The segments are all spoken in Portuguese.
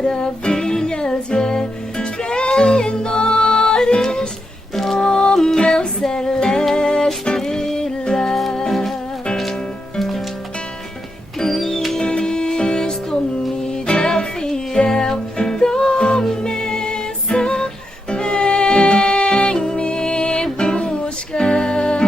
maravilhas e esplendores do meu celeste lar. Cristo me deu fiel promessa, vem me buscar.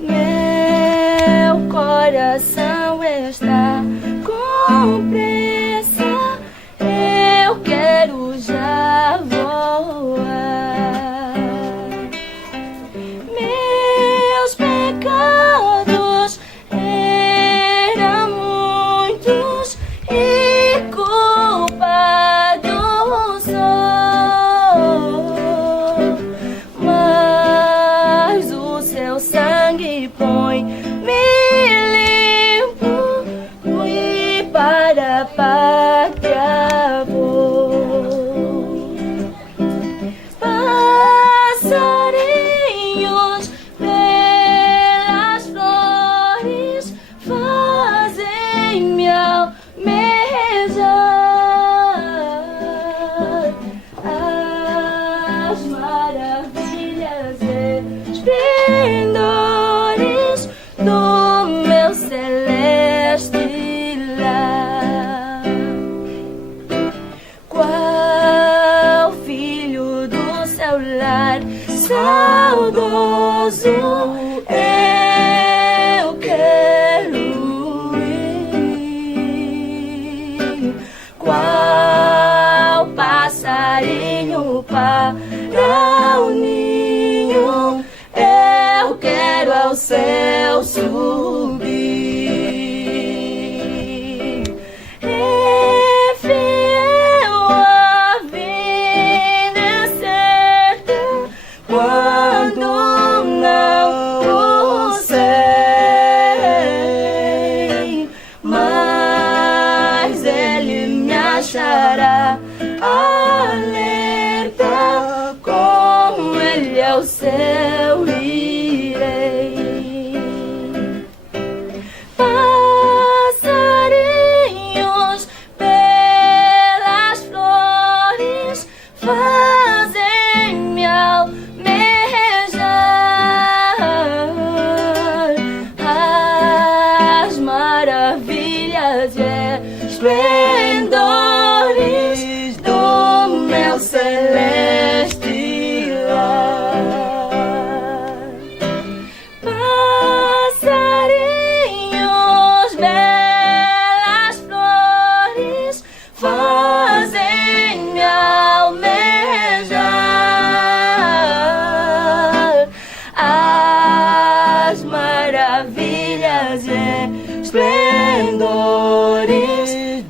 Meu coração está com pressa, eu quero já voar. Meus pecados eram muitos e culpado sou, mas o seu sangue põe-me limpo e para a pátria vou. Passarinhos pelas flores fazem-me almejar as maravilhas e esplendores do meu celeste lar. Qual filho do seu lar saudoso eu quero ir. Qual passarinho para o ninho eu quero ao céu subir. É fiel a vida é certa quando não o sei, mas ele me achará alerta, com ele ao céu irei. Passarinhos pelas flores fazem-me almejar as maravilhas e esplendores do meu celeste lar. Passarinhos belas flores fazem-me almejar as maravilhas e esplendores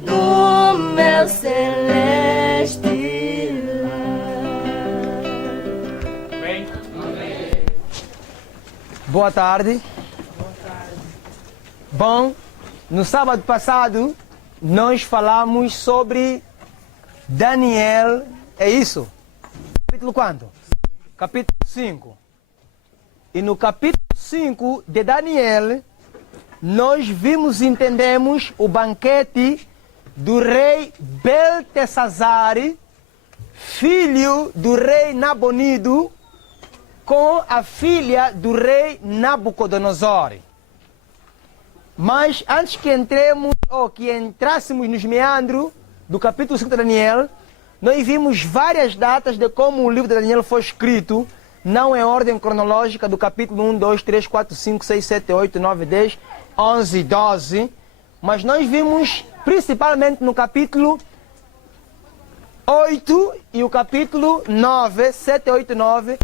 do meu celeste lar. Bem, Boa tarde. Bom, no sábado passado nós falamos sobre Daniel, é isso? Capítulo quanto? Capítulo 5. E no capítulo 5 de Daniel, nós vimos e entendemos o banquete do rei Beltesazar, filho do rei Nabonido, com a filha do rei Nabucodonosor. Mas antes que entrássemos nos meandros do capítulo 5 de Daniel, nós vimos várias datas de como o livro de Daniel foi escrito, não em ordem cronológica do capítulo 1, 2, 3, 4, 5, 6, 7, 8, 9, 10, 11 e 12, mas nós vimos principalmente no capítulo 8 e o capítulo 9, 7, 8 e 9,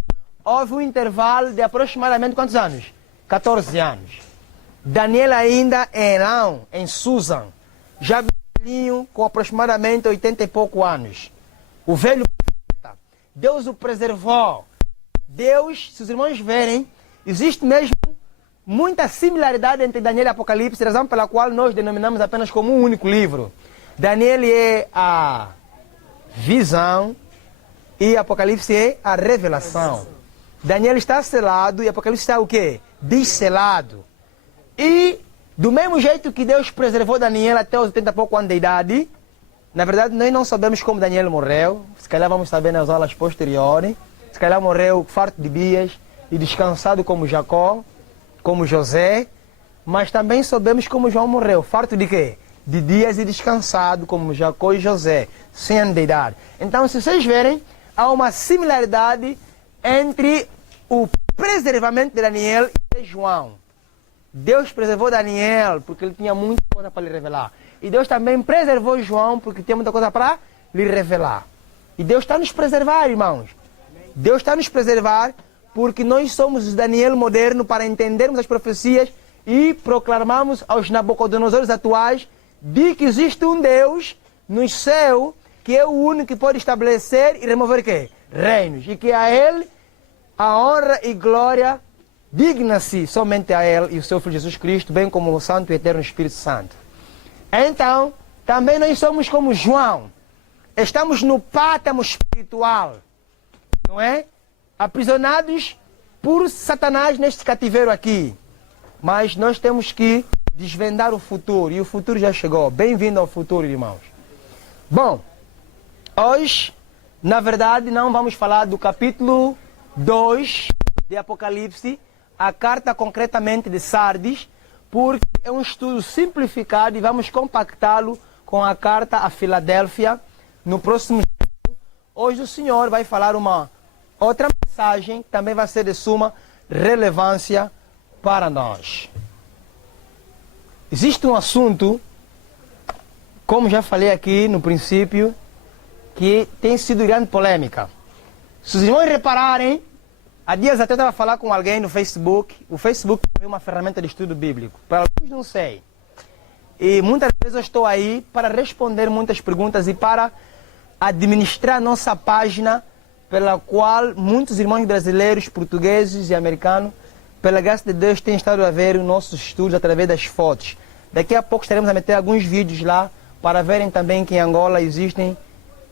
houve um intervalo de aproximadamente quantos anos? 14 anos. Daniel ainda em Elão, em Susan, já velhinho, com aproximadamente 80 e poucos anos. O velho profeta, Deus o preservou. Deus, se os irmãos verem, existe mesmo muita similaridade entre Daniel e Apocalipse, razão pela qual nós denominamos apenas como um único livro. Daniel é a visão e Apocalipse é a revelação. Daniel está selado e Apocalipse está o quê? Desselado. E Do mesmo jeito que Deus preservou Daniel até os 80 e pouco anos de idade, na verdade nós não sabemos como Daniel morreu, se calhar vamos saber nas aulas posteriores, se calhar morreu farto de dias e descansado como Jacó, como José, mas também sabemos como João morreu, farto de quê? De dias e descansado como Jacó e José, 100 anos de idade. Então, se vocês verem, há uma similaridade entre o preservamento de Daniel e de João. Deus preservou Daniel porque ele tinha muita coisa para lhe revelar. E Deus também preservou João porque tinha muita coisa para lhe revelar. E Deus está nos preservar, irmãos. Deus está nos preservar porque nós somos o Daniel moderno para entendermos as profecias e proclamarmos aos Nabucodonosores atuais de que existe um Deus no céu que é o único que pode estabelecer e remover o quê? Reinos. E que a Ele a honra e glória digna-se somente a Ele e o seu Filho Jesus Cristo, bem como o Santo e Eterno Espírito Santo. Então, também nós somos como João. Estamos no pátamo espiritual, não é? Aprisionados por Satanás neste cativeiro aqui. Mas nós temos que desvendar o futuro, e o futuro já chegou. Bem-vindo ao futuro, irmãos. Bom, hoje, na verdade, não vamos falar do capítulo 2 de Apocalipse, a carta concretamente de Sardes, porque é um estudo simplificado e vamos compactá-lo com a carta a Filadélfia no próximo estudo. Hoje o Senhor vai falar uma outra mensagem que também vai ser de suma relevância para nós. Existe um assunto, como já falei aqui no princípio, que tem sido grande polêmica. Se os irmãos repararem, há dias até eu estava a falar com alguém no Facebook. O Facebook é uma ferramenta de estudo bíblico. Para alguns não sei. E muitas vezes eu estou aí para responder muitas perguntas e para administrar nossa página, pela qual muitos irmãos brasileiros, portugueses e americanos, pela graça de Deus, têm estado a ver os nossos estudos através das fotos. Daqui a pouco estaremos a meter alguns vídeos lá para verem também que em Angola existem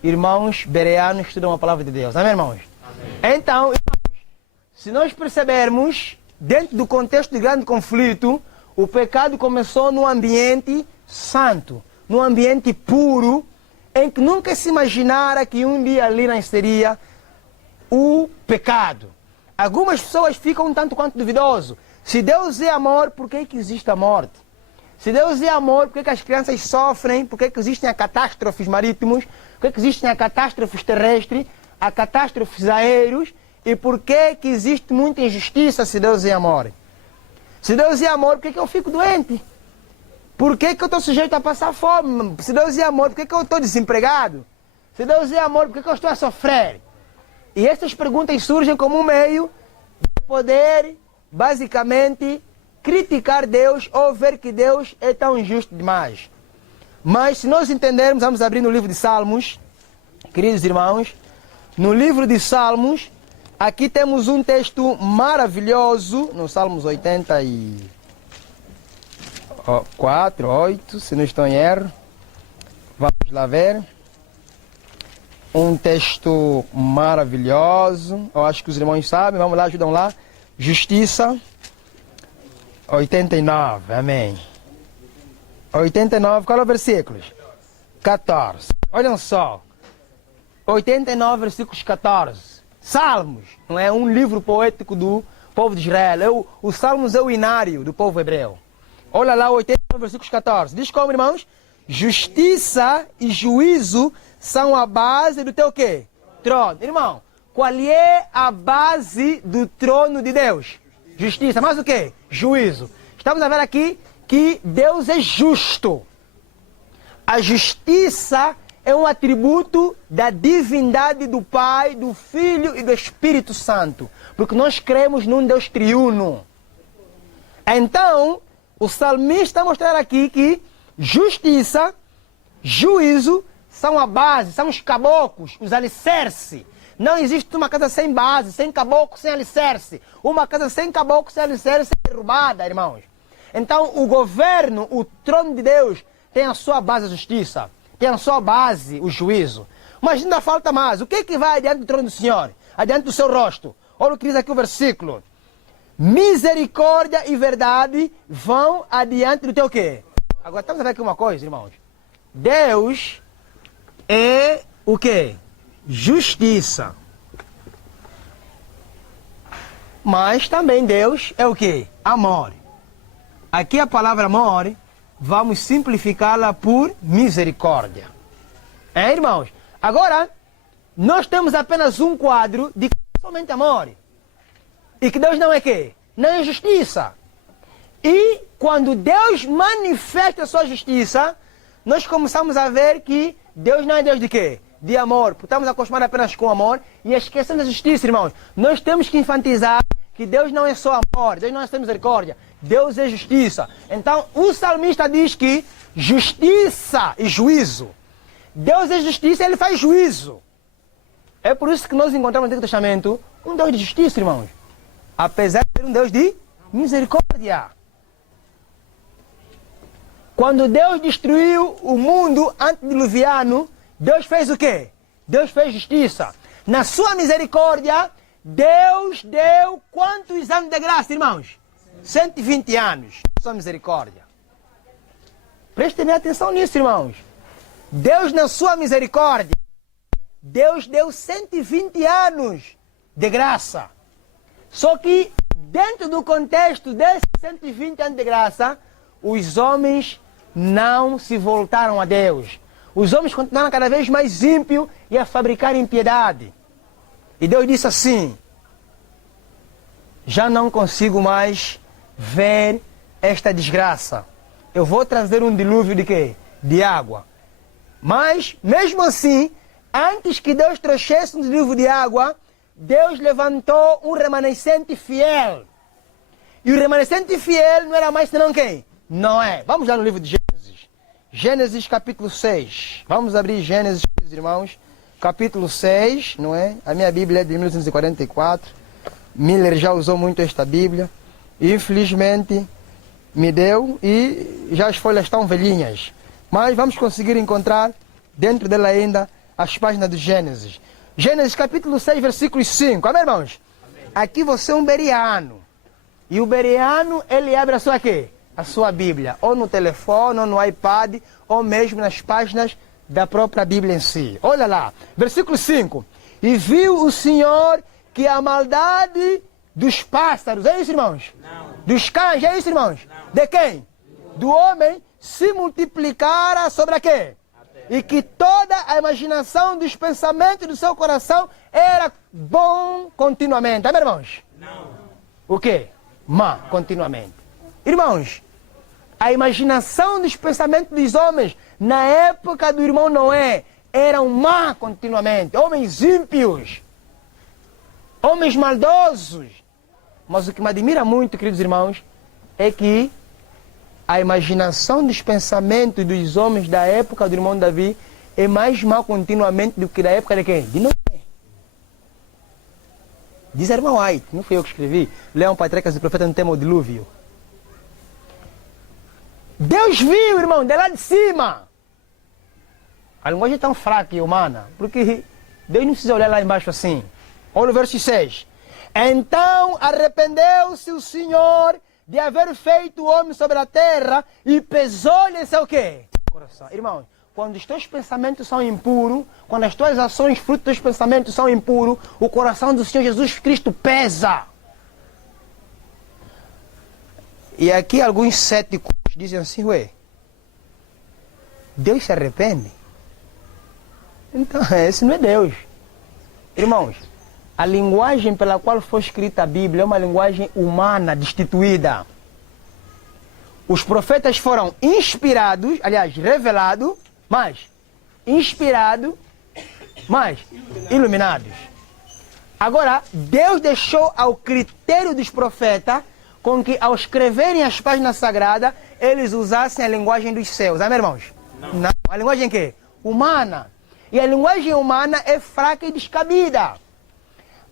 irmãos bereanos que estudam a palavra de Deus. Amém, irmãos? Amém. Então, irmãos, se nós percebermos, dentro do contexto de grande conflito, o pecado começou num ambiente santo, num ambiente puro, em que nunca se imaginara que um dia ali nasceria o pecado. Algumas pessoas ficam um tanto quanto duvidoso. Se Deus é amor, por que existe a morte? Se Deus é amor, por que as crianças sofrem? Por que existem as catástrofes marítimas? Por que existem as catástrofes terrestres? As catástrofes aéreas? E por que existe muita injustiça se Deus é amor? Se Deus é amor, por que eu fico doente? Por que eu estou sujeito a passar fome? Se Deus é amor, por que eu estou desempregado? Se Deus é amor, por que eu estou a sofrer? E essas perguntas surgem como um meio de poder, basicamente, criticar Deus ou ver que Deus é tão injusto demais. Mas se nós entendermos, vamos abrir no livro de Salmos, queridos irmãos, no livro de Salmos, aqui temos um texto maravilhoso, no Salmos 84, 8, se não estou em erro. Vamos lá ver. Um texto maravilhoso, eu acho que os irmãos sabem, vamos lá, ajudam lá. Justiça 89, amém. 89, qual é o versículo? 14. Olhem só. 89, versículos 14. Salmos, não é um livro poético do povo de Israel. O Salmos é o inário do povo hebreu. Olha lá, 89, versículos 14. Diz como, irmãos? Justiça e juízo são a base do teu quê? Trono. Irmão, qual é a base do trono de Deus? Justiça. Mas o quê? Juízo. Estamos a ver aqui que Deus é justo. A justiça é um atributo da divindade do Pai, do Filho e do Espírito Santo. Porque nós cremos num Deus triuno. Então, o salmista mostrar aqui que justiça, juízo, são a base, são os caboclos, os alicerces. Não existe uma casa sem base, sem caboclo, sem alicerce. Uma casa sem caboclo, sem alicerce é derrubada, irmãos. Então, o governo, o trono de Deus, tem a sua base a justiça. Tem a sua base o juízo. Mas ainda falta mais. O que é que vai adiante do trono do Senhor? Adiante do seu rosto. Olha o que diz aqui o versículo. misericórdia e verdade vão adiante do teu quê? Agora, estamos a ver aqui uma coisa, irmãos. Deus é o quê? Justiça. Mas também Deus é o quê? Amor. Aqui a palavra amor, vamos simplificá-la por misericórdia. É, irmãos? Agora, nós temos apenas um quadro de somente amor. E que Deus não é quê? Não é justiça. E quando Deus manifesta a sua justiça, nós começamos a ver que Deus não é Deus de quê? De amor. Estamos acostumados apenas com amor e esquecendo a justiça, irmãos. Nós temos que enfatizar que Deus não é só amor, Deus não é só misericórdia, Deus é justiça. Então, o salmista diz que justiça e juízo. Deus é justiça e Ele faz juízo. É por isso que nós encontramos no Antigo Testamento um Deus de justiça, irmãos. Apesar de ser um Deus de misericórdia. Quando Deus destruiu o mundo antediluviano, Deus fez o quê? Deus fez justiça. Na sua misericórdia, Deus deu quantos anos de graça, irmãos? 120 anos. Sua misericórdia. Prestem atenção nisso, irmãos. Deus, na sua misericórdia, Deus deu 120 anos de graça. Só que, dentro do contexto desses 120 anos de graça, os homens não se voltaram a Deus. Os homens continuaram cada vez mais ímpios e a fabricar impiedade. E Deus disse assim: já não consigo mais ver esta desgraça. Eu vou trazer um dilúvio de quê? De água. Mas, mesmo assim, antes que Deus trouxesse um dilúvio de água, Deus levantou um remanescente fiel. E o remanescente fiel não era mais senão quem? Noé. Vamos lá no livro de Gênesis. Gênesis capítulo 6. Vamos abrir Gênesis, irmãos. Capítulo 6, não é? A minha Bíblia é de 1944. Miller já usou muito esta Bíblia. Infelizmente, me deu e já as folhas estão velhinhas. Mas vamos conseguir encontrar dentro dela ainda as páginas de Gênesis. Gênesis capítulo 6, versículo 5. Amém, irmãos? Amém. Aqui você é um bereano. E o bereano, ele abre a sua quê? A sua Bíblia. Ou no telefone, ou no iPad, ou mesmo nas páginas da própria Bíblia em si. Olha lá, versículo 5. E viu o Senhor que a maldade dos pássaros, é isso, irmãos? Não. Dos cães, é isso, irmãos? Não. De quem? Do homem se multiplicara sobre a quê? E que toda a imaginação dos pensamentos do seu coração era bom continuamente. Amém, irmãos? Não. O quê? Má continuamente. Irmãos, a imaginação dos pensamentos dos homens na época do irmão Noé eram má continuamente. Homens ímpios. Homens maldosos. Mas o que me admira muito, queridos irmãos, é que a imaginação dos pensamentos dos homens da época do irmão Davi é mais má continuamente do que da época de quem? De Noé. Diz a irmã White, não fui eu que escrevi. Leão Patrecas e Profeta no tema do dilúvio. Deus viu, irmão, de lá de cima. A linguagem é tão fraca e humana, porque Deus não precisa olhar lá embaixo assim. Olha o verso 6. Então arrependeu-se o Senhor de haver feito o homem sobre a terra e pesou-lhe seu quê? Coração. Irmãos, quando os teus pensamentos são impuros, quando as tuas ações, fruto dos teus pensamentos são impuros, o coração do Senhor Jesus Cristo pesa. E aqui alguns céticos dizem assim, ué, Deus se arrepende? Então, esse não é Deus. Irmãos, a linguagem pela qual foi escrita a Bíblia é uma linguagem humana, destituída. Os profetas foram inspirados, aliás, revelados, mas inspirados, mas iluminados. Agora, Deus deixou ao critério dos profetas com que, ao escreverem as páginas sagradas, eles usassem a linguagem dos céus. Amém, irmãos? Não. A linguagem quê? Humana. E a linguagem humana é fraca e descabida.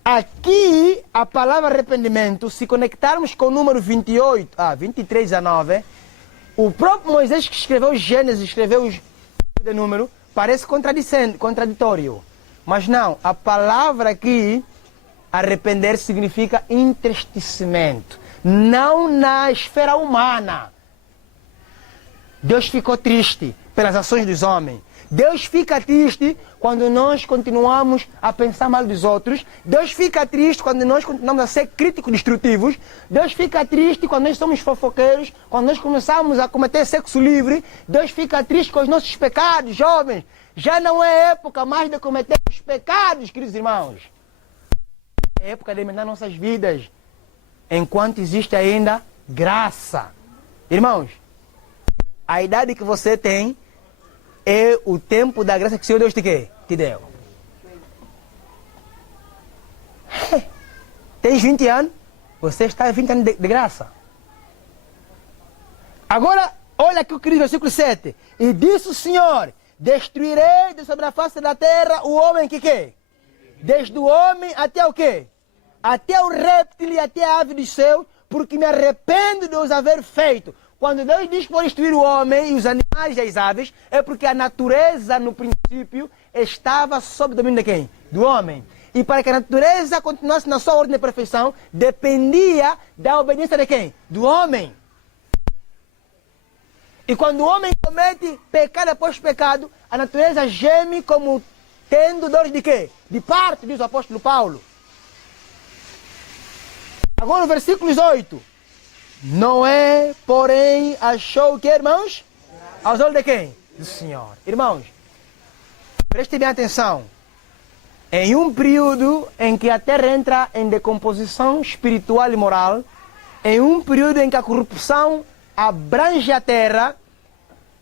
Aqui, a palavra arrependimento, se conectarmos com o número 23 a 9, o próprio Moisés que escreveu Gênesis, escreveu o número, parece contraditório. Mas não, a palavra aqui Arrepender significa entristecimento. Não na esfera humana. Deus ficou triste pelas ações dos homens. Deus fica triste quando nós continuamos a pensar mal dos outros. Deus fica triste quando nós continuamos a ser críticos destrutivos. Deus fica triste quando nós somos fofoqueiros, quando nós começamos a cometer sexo livre. Deus fica triste com os nossos pecados, jovens. Já não é época mais de cometer os pecados, queridos irmãos. É época de emendar nossas vidas, enquanto existe ainda graça. Irmãos, a idade que você tem é o tempo da graça que o Senhor Deus te deu. Tens 20 anos, você está 20 anos de graça. Agora, olha aqui o querido versículo 7. E disse o Senhor, destruirei de sobre a face da terra o homem que quê? Desde o homem até o quê? Até o réptil e até a ave dos céus, porque me arrependo de os haver feito. Quando Deus diz que vai destruir o homem e os animais e as aves, é porque a natureza, no princípio, estava sob o domínio de quem? Do homem. E para que a natureza continuasse na sua ordem de perfeição, dependia da obediência de quem? Do homem. E quando o homem comete pecado após pecado, a natureza geme como tendo dores de quê? De parto, diz o apóstolo Paulo. Agora o versículo 8. Noé, porém, achou o que, irmãos? Aos olhos de quem? Do Senhor. Irmãos, prestem bem atenção. Em um período em que a terra entra em decomposição espiritual e moral, em um período em que a corrupção abrange a terra,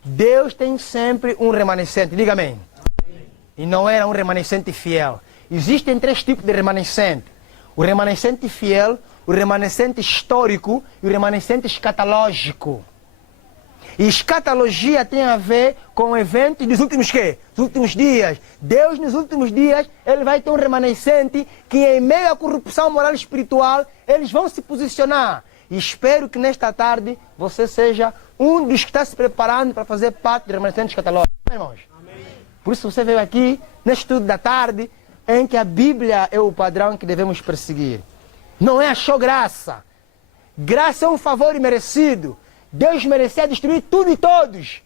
Deus tem sempre um remanescente. Diga amém. E não era um remanescente fiel. Existem 3 tipos de remanescente. O remanescente fiel, o remanescente histórico e o remanescente escatológico. E escatologia tem a ver com eventos dos últimos quê? Dos últimos dias. Deus, nos últimos dias, Ele vai ter um remanescente que, em meio à corrupção moral e espiritual, eles vão se posicionar. E espero que nesta tarde você seja um dos que está se preparando para fazer parte do remanescente escatológico. Irmãos? Amém. Por isso você veio aqui, neste estudo da tarde, em que a Bíblia é o padrão que devemos perseguir. Noé achou graça. Graça é um favor imerecido. Deus merecia destruir tudo e todos.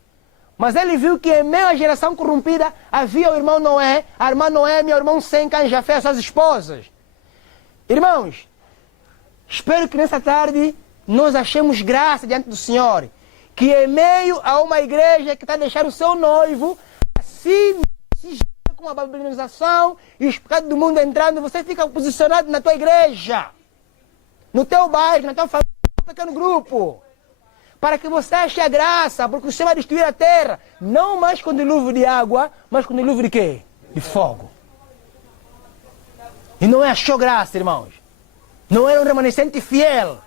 Mas ele viu que em meio à geração corrompida havia o irmão Noé, a irmã Noemi, o irmão Sem, Cã e Jafé, suas esposas. Irmãos, espero que nessa tarde nós achemos graça diante do Senhor. Que em meio a uma igreja que está a deixar o seu noivo, assim com a babilonização e os pecados do mundo entrando, você fica posicionado na tua igreja, no teu bairro, na tua família, no teu pequeno grupo, para que você ache a graça, porque o Senhor vai destruir a terra, não mais com dilúvio de água, mas com dilúvio de quê? De fogo. E não achou graça, irmãos. Não era um remanescente fiel.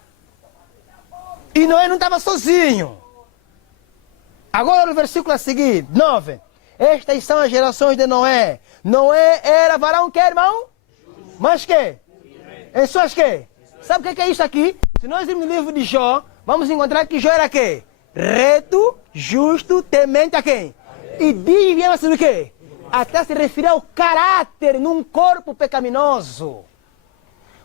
E Noé não estava sozinho. Agora no versículo a seguir, 9. Estas são as gerações de Noé. Noé era varão que, irmão? Mas que? Em suas que? Sabe o que é isso aqui? Se nós irmos no livro de Jó, vamos encontrar que Jó era quê? Reto, justo, temente a quem? E desviava-se do quê? Até se referir ao caráter num corpo pecaminoso.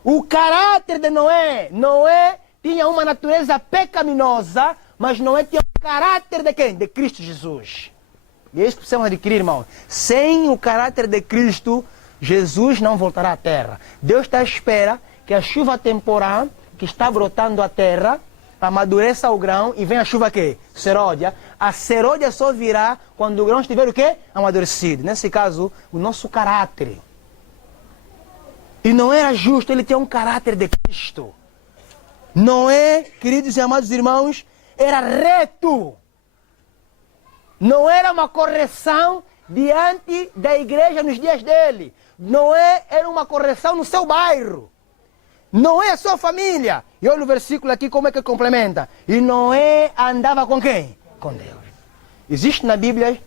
O caráter de Noé. Noé tinha uma natureza pecaminosa, mas Noé tinha o caráter de quem? De Cristo Jesus. E é isso que precisamos adquirir, irmão. Sem o caráter de Cristo, Jesus não voltará à terra. Deus está à espera que a chuva temporal que está brotando a terra amadureça o grão e vem a chuva quê? Seródia. A seródia só virá quando o grão estiver o quê? Amadurecido. Nesse caso, o nosso caráter. E não era justo, ele tinha um caráter de Cristo. Noé, queridos e amados irmãos, era reto. Não era uma correção diante da igreja nos dias dele. Noé era uma correção no seu bairro. Noé é a sua família. E olha o versículo aqui como é que complementa. E Noé andava com quem? Com Deus. Existe na Bíblia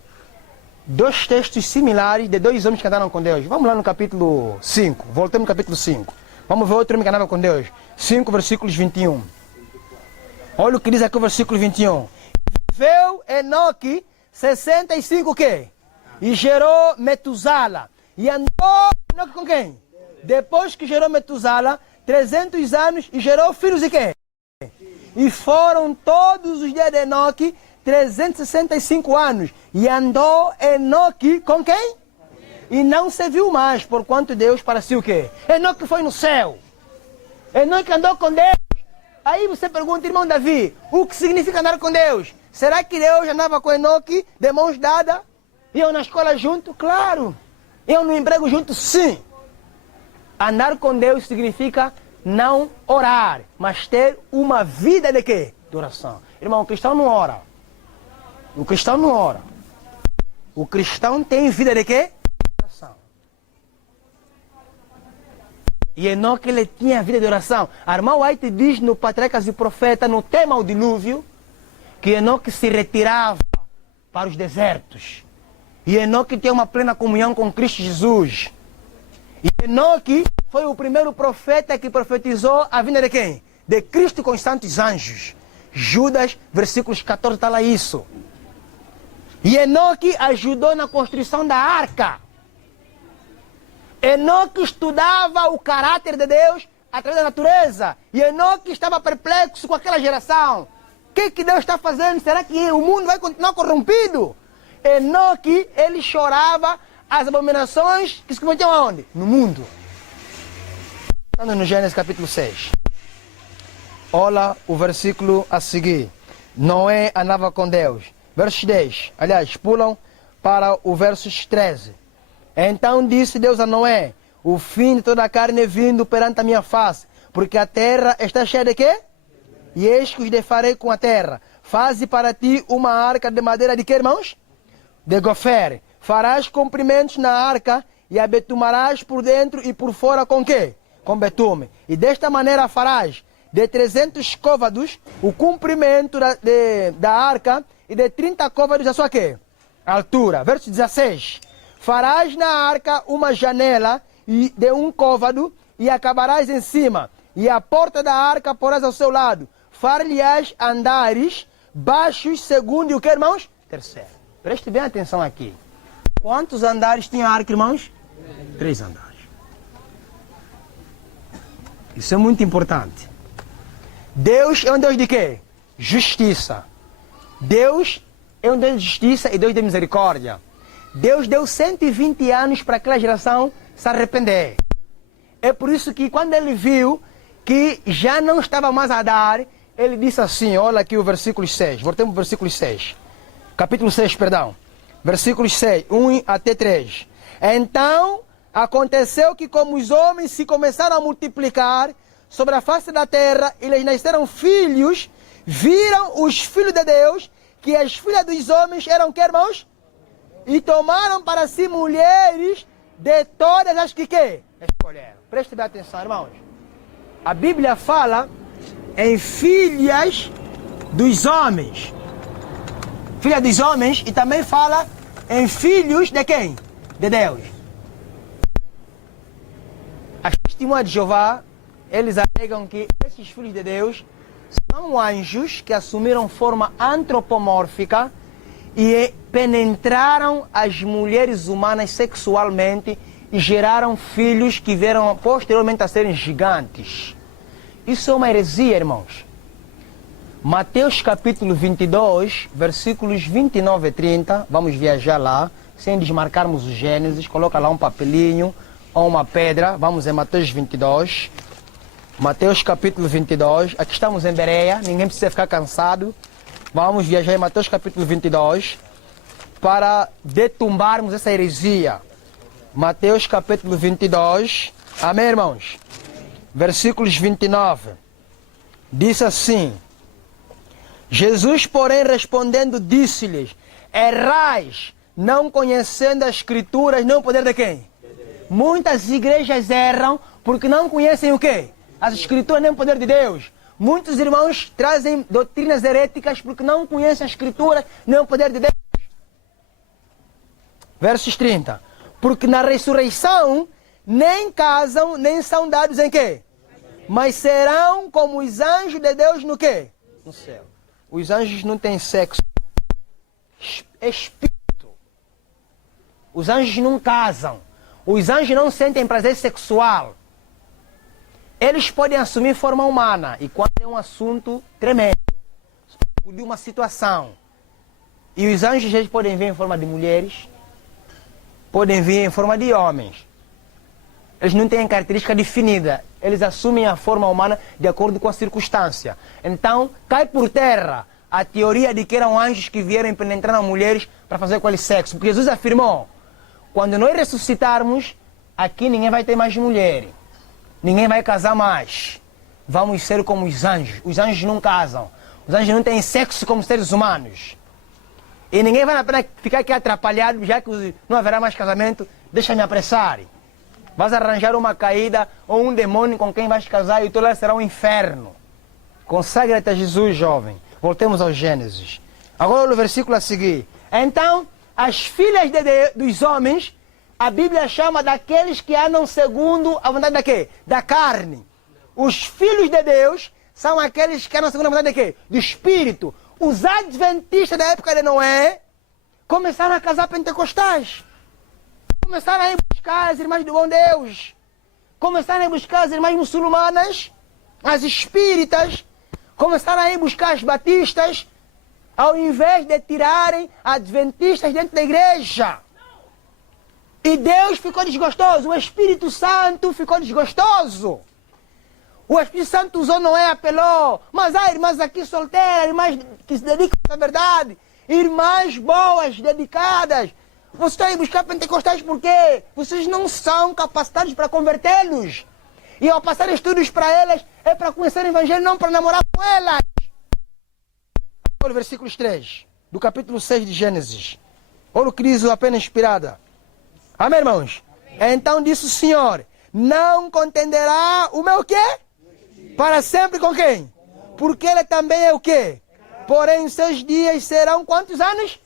2 textos similares de 2 homens que andaram com Deus. Vamos lá no capítulo 5. Voltemos no capítulo 5. Vamos ver outro homem que andava com Deus. 5 versículos 21. Olha o que diz aqui o versículo 21. Viveu Enoque 65 o quê? E gerou Metuzala. E andou Enoque com quem? Depois que gerou Metusala, 300 anos e gerou filhos de quem? E foram todos os dias de Enoque 365 anos. E andou Enoque com quem? E não se viu mais, porquanto Deus parecia o quê? Enoque foi no céu. Enoque andou com Deus. Aí você pergunta, irmão Davi, o que significa andar com Deus? Será que Deus andava com Enoque de mãos dadas? Iam na escola junto? Claro. Iam no emprego junto? Sim. Andar com Deus significa não orar, mas ter uma vida de quê? De oração. Irmão, o cristão não ora. O cristão não ora. O cristão tem vida de quê? Oração. E Enoque, ele tinha vida de oração. Armão White diz no Patriarcas e Profetas, no tema o dilúvio, que Enoque se retirava para os desertos. E Enoque tem uma plena comunhão com Cristo Jesus. E Enoque foi o primeiro profeta que profetizou a vinda de quem? De Cristo com os santos anjos. Judas, versículos 14, está lá isso. E Enoque ajudou na construção da arca. Enoque estudava o caráter de Deus através da natureza. E Enoque estava perplexo com aquela geração. O que Deus está fazendo? Será que o mundo vai continuar corrompido? Enoque, ele chorava as abominações que se cometiam aonde? No mundo. Estando no Gênesis capítulo 6. Olha o versículo a seguir. Noé andava com Deus. Verso 10. Aliás, pulam para o verso 13. Então disse Deus a Noé: o fim de toda a carne é vindo perante a minha face, porque a terra está cheia de quê? E eis que os defarei com a terra. Faze para ti uma arca de madeira de quê, irmãos? De gofer. Farás comprimentos na arca e a betumarás por dentro e por fora com quê? Com betume. E desta maneira farás de 300 côvados o comprimento da arca e de 30 côvados a sua quê? Altura. Verso 16. Farás na arca uma janela de 1 côvado e acabarás em cima. E a porta da arca porás ao seu lado. Far-lhe-ás andares baixos segundo o que, irmãos? Terceiro. Preste bem atenção aqui. Quantos andares tinha a arca, irmãos? 3 andares. Isso é muito importante. Deus é um Deus de quê? Justiça. Deus é um Deus de justiça e Deus de misericórdia. Deus deu 120 anos para aquela geração se arrepender. É por isso que quando ele viu que já não estava mais a dar, ele disse assim, olha aqui o versículo 6. Voltemos para o versículo 6. Capítulo 6, perdão. Versículos 6, 1 até 3. Então aconteceu que como os homens se começaram a multiplicar sobre a face da terra, e lhes nasceram filhos, viram os filhos de Deus, que as filhas dos homens eram que, irmãos? E tomaram para si mulheres de todas as que escolheram. Preste bem atenção, irmãos. A Bíblia fala em filhas dos homens. Filha dos homens, e também fala em filhos de quem? De Deus. As testemunhas de Jeová, eles alegam que esses filhos de Deus são anjos que assumiram forma antropomórfica e penetraram as mulheres humanas sexualmente e geraram filhos que vieram posteriormente a serem gigantes. Isso é uma heresia, irmãos. Mateus capítulo 22, versículos 29 e 30, vamos viajar lá, sem desmarcarmos o Gênesis, coloca lá um papelinho ou uma pedra, vamos em Mateus 22, Mateus capítulo 22, aqui estamos em Bereia, ninguém precisa ficar cansado, vamos viajar em Mateus capítulo 22, para detumbarmos essa heresia. Mateus capítulo 22, amém, irmãos? Versículos 29, diz assim: Jesus, porém, respondendo, disse-lhes: errais, não conhecendo as Escrituras, nem o poder de quem? Muitas igrejas erram porque não conhecem o quê? As Escrituras, nem o poder de Deus. Muitos irmãos trazem doutrinas heréticas porque não conhecem as Escrituras, nem o poder de Deus. Versos 30. Porque na ressurreição nem casam, nem são dados em quê? Mas serão como os anjos de Deus no quê? No céu. Os anjos não têm sexo. Espírito. Os anjos não casam. Os anjos não sentem prazer sexual. Eles podem assumir forma humana. E quando é um assunto tremendo, de uma situação. E os anjos eles podem vir em forma de mulheres, podem vir em forma de homens. Eles não têm característica definida. Eles assumem a forma humana de acordo com a circunstância. Então, cai por terra a teoria de que eram anjos que vieram penetrar nas mulheres para fazer com eles sexo. Porque Jesus afirmou, quando nós ressuscitarmos, aqui ninguém vai ter mais mulher. Ninguém vai casar mais. Vamos ser como os anjos. Os anjos não casam. Os anjos não têm sexo como seres humanos. E ninguém vai ficar aqui atrapalhado, já que não haverá mais casamento. Deixa-me apressar. Vais arranjar uma caída ou um demônio com quem vais casar e o teu lar será um inferno. Consagra-te a Jesus, jovem. Voltemos ao Gênesis. Agora no versículo a seguir. Então, as filhas dos homens, a Bíblia chama daqueles que andam segundo a vontade da quê? Da carne. Os filhos de Deus são aqueles que andam segundo a vontade de quê? Do Espírito. Os adventistas da época de Noé começaram a casar pentecostais. Começaram a ir buscar as irmãs do bom Deus. Começaram a ir buscar as irmãs muçulmanas, as espíritas. Começaram a ir buscar as batistas, ao invés de tirarem adventistas dentro da igreja. E Deus ficou desgostoso. O Espírito Santo ficou desgostoso. O Espírito Santo usou Noé, apelou. Mas há irmãs aqui solteiras, irmãs que se dedicam à verdade. Irmãs boas, dedicadas. Vocês estão aí buscar pentecostais por quê? Vocês não são capacitados para convertê-los. E ao passar estudos para elas, é para conhecer o Evangelho, não para namorar com elas. Olha o versículo 3, do capítulo 6 de Gênesis. Olha o que diz a pena inspirada. Amém, irmãos? Amém. Então disse o Senhor, não contenderá o meu quê? Para sempre com quem? Porque ele também é o quê? Porém, seus dias serão quantos anos?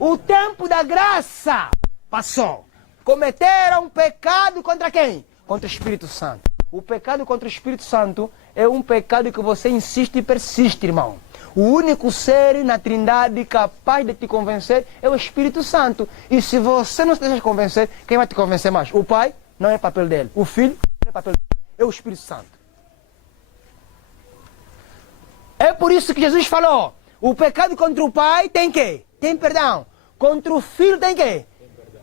O tempo da graça passou. Cometeram pecado contra quem? Contra o Espírito Santo. O pecado contra o Espírito Santo é um pecado que você insiste e persiste, irmão. O único ser na Trindade capaz de te convencer é o Espírito Santo. E se você não se deixa convencer, quem vai te convencer mais? O Pai? Não é papel dele. O Filho? Não é papel dele. É o Espírito Santo. É por isso que Jesus falou, o pecado contra o Pai tem quê? Tem perdão. Contra o Filho tem quê?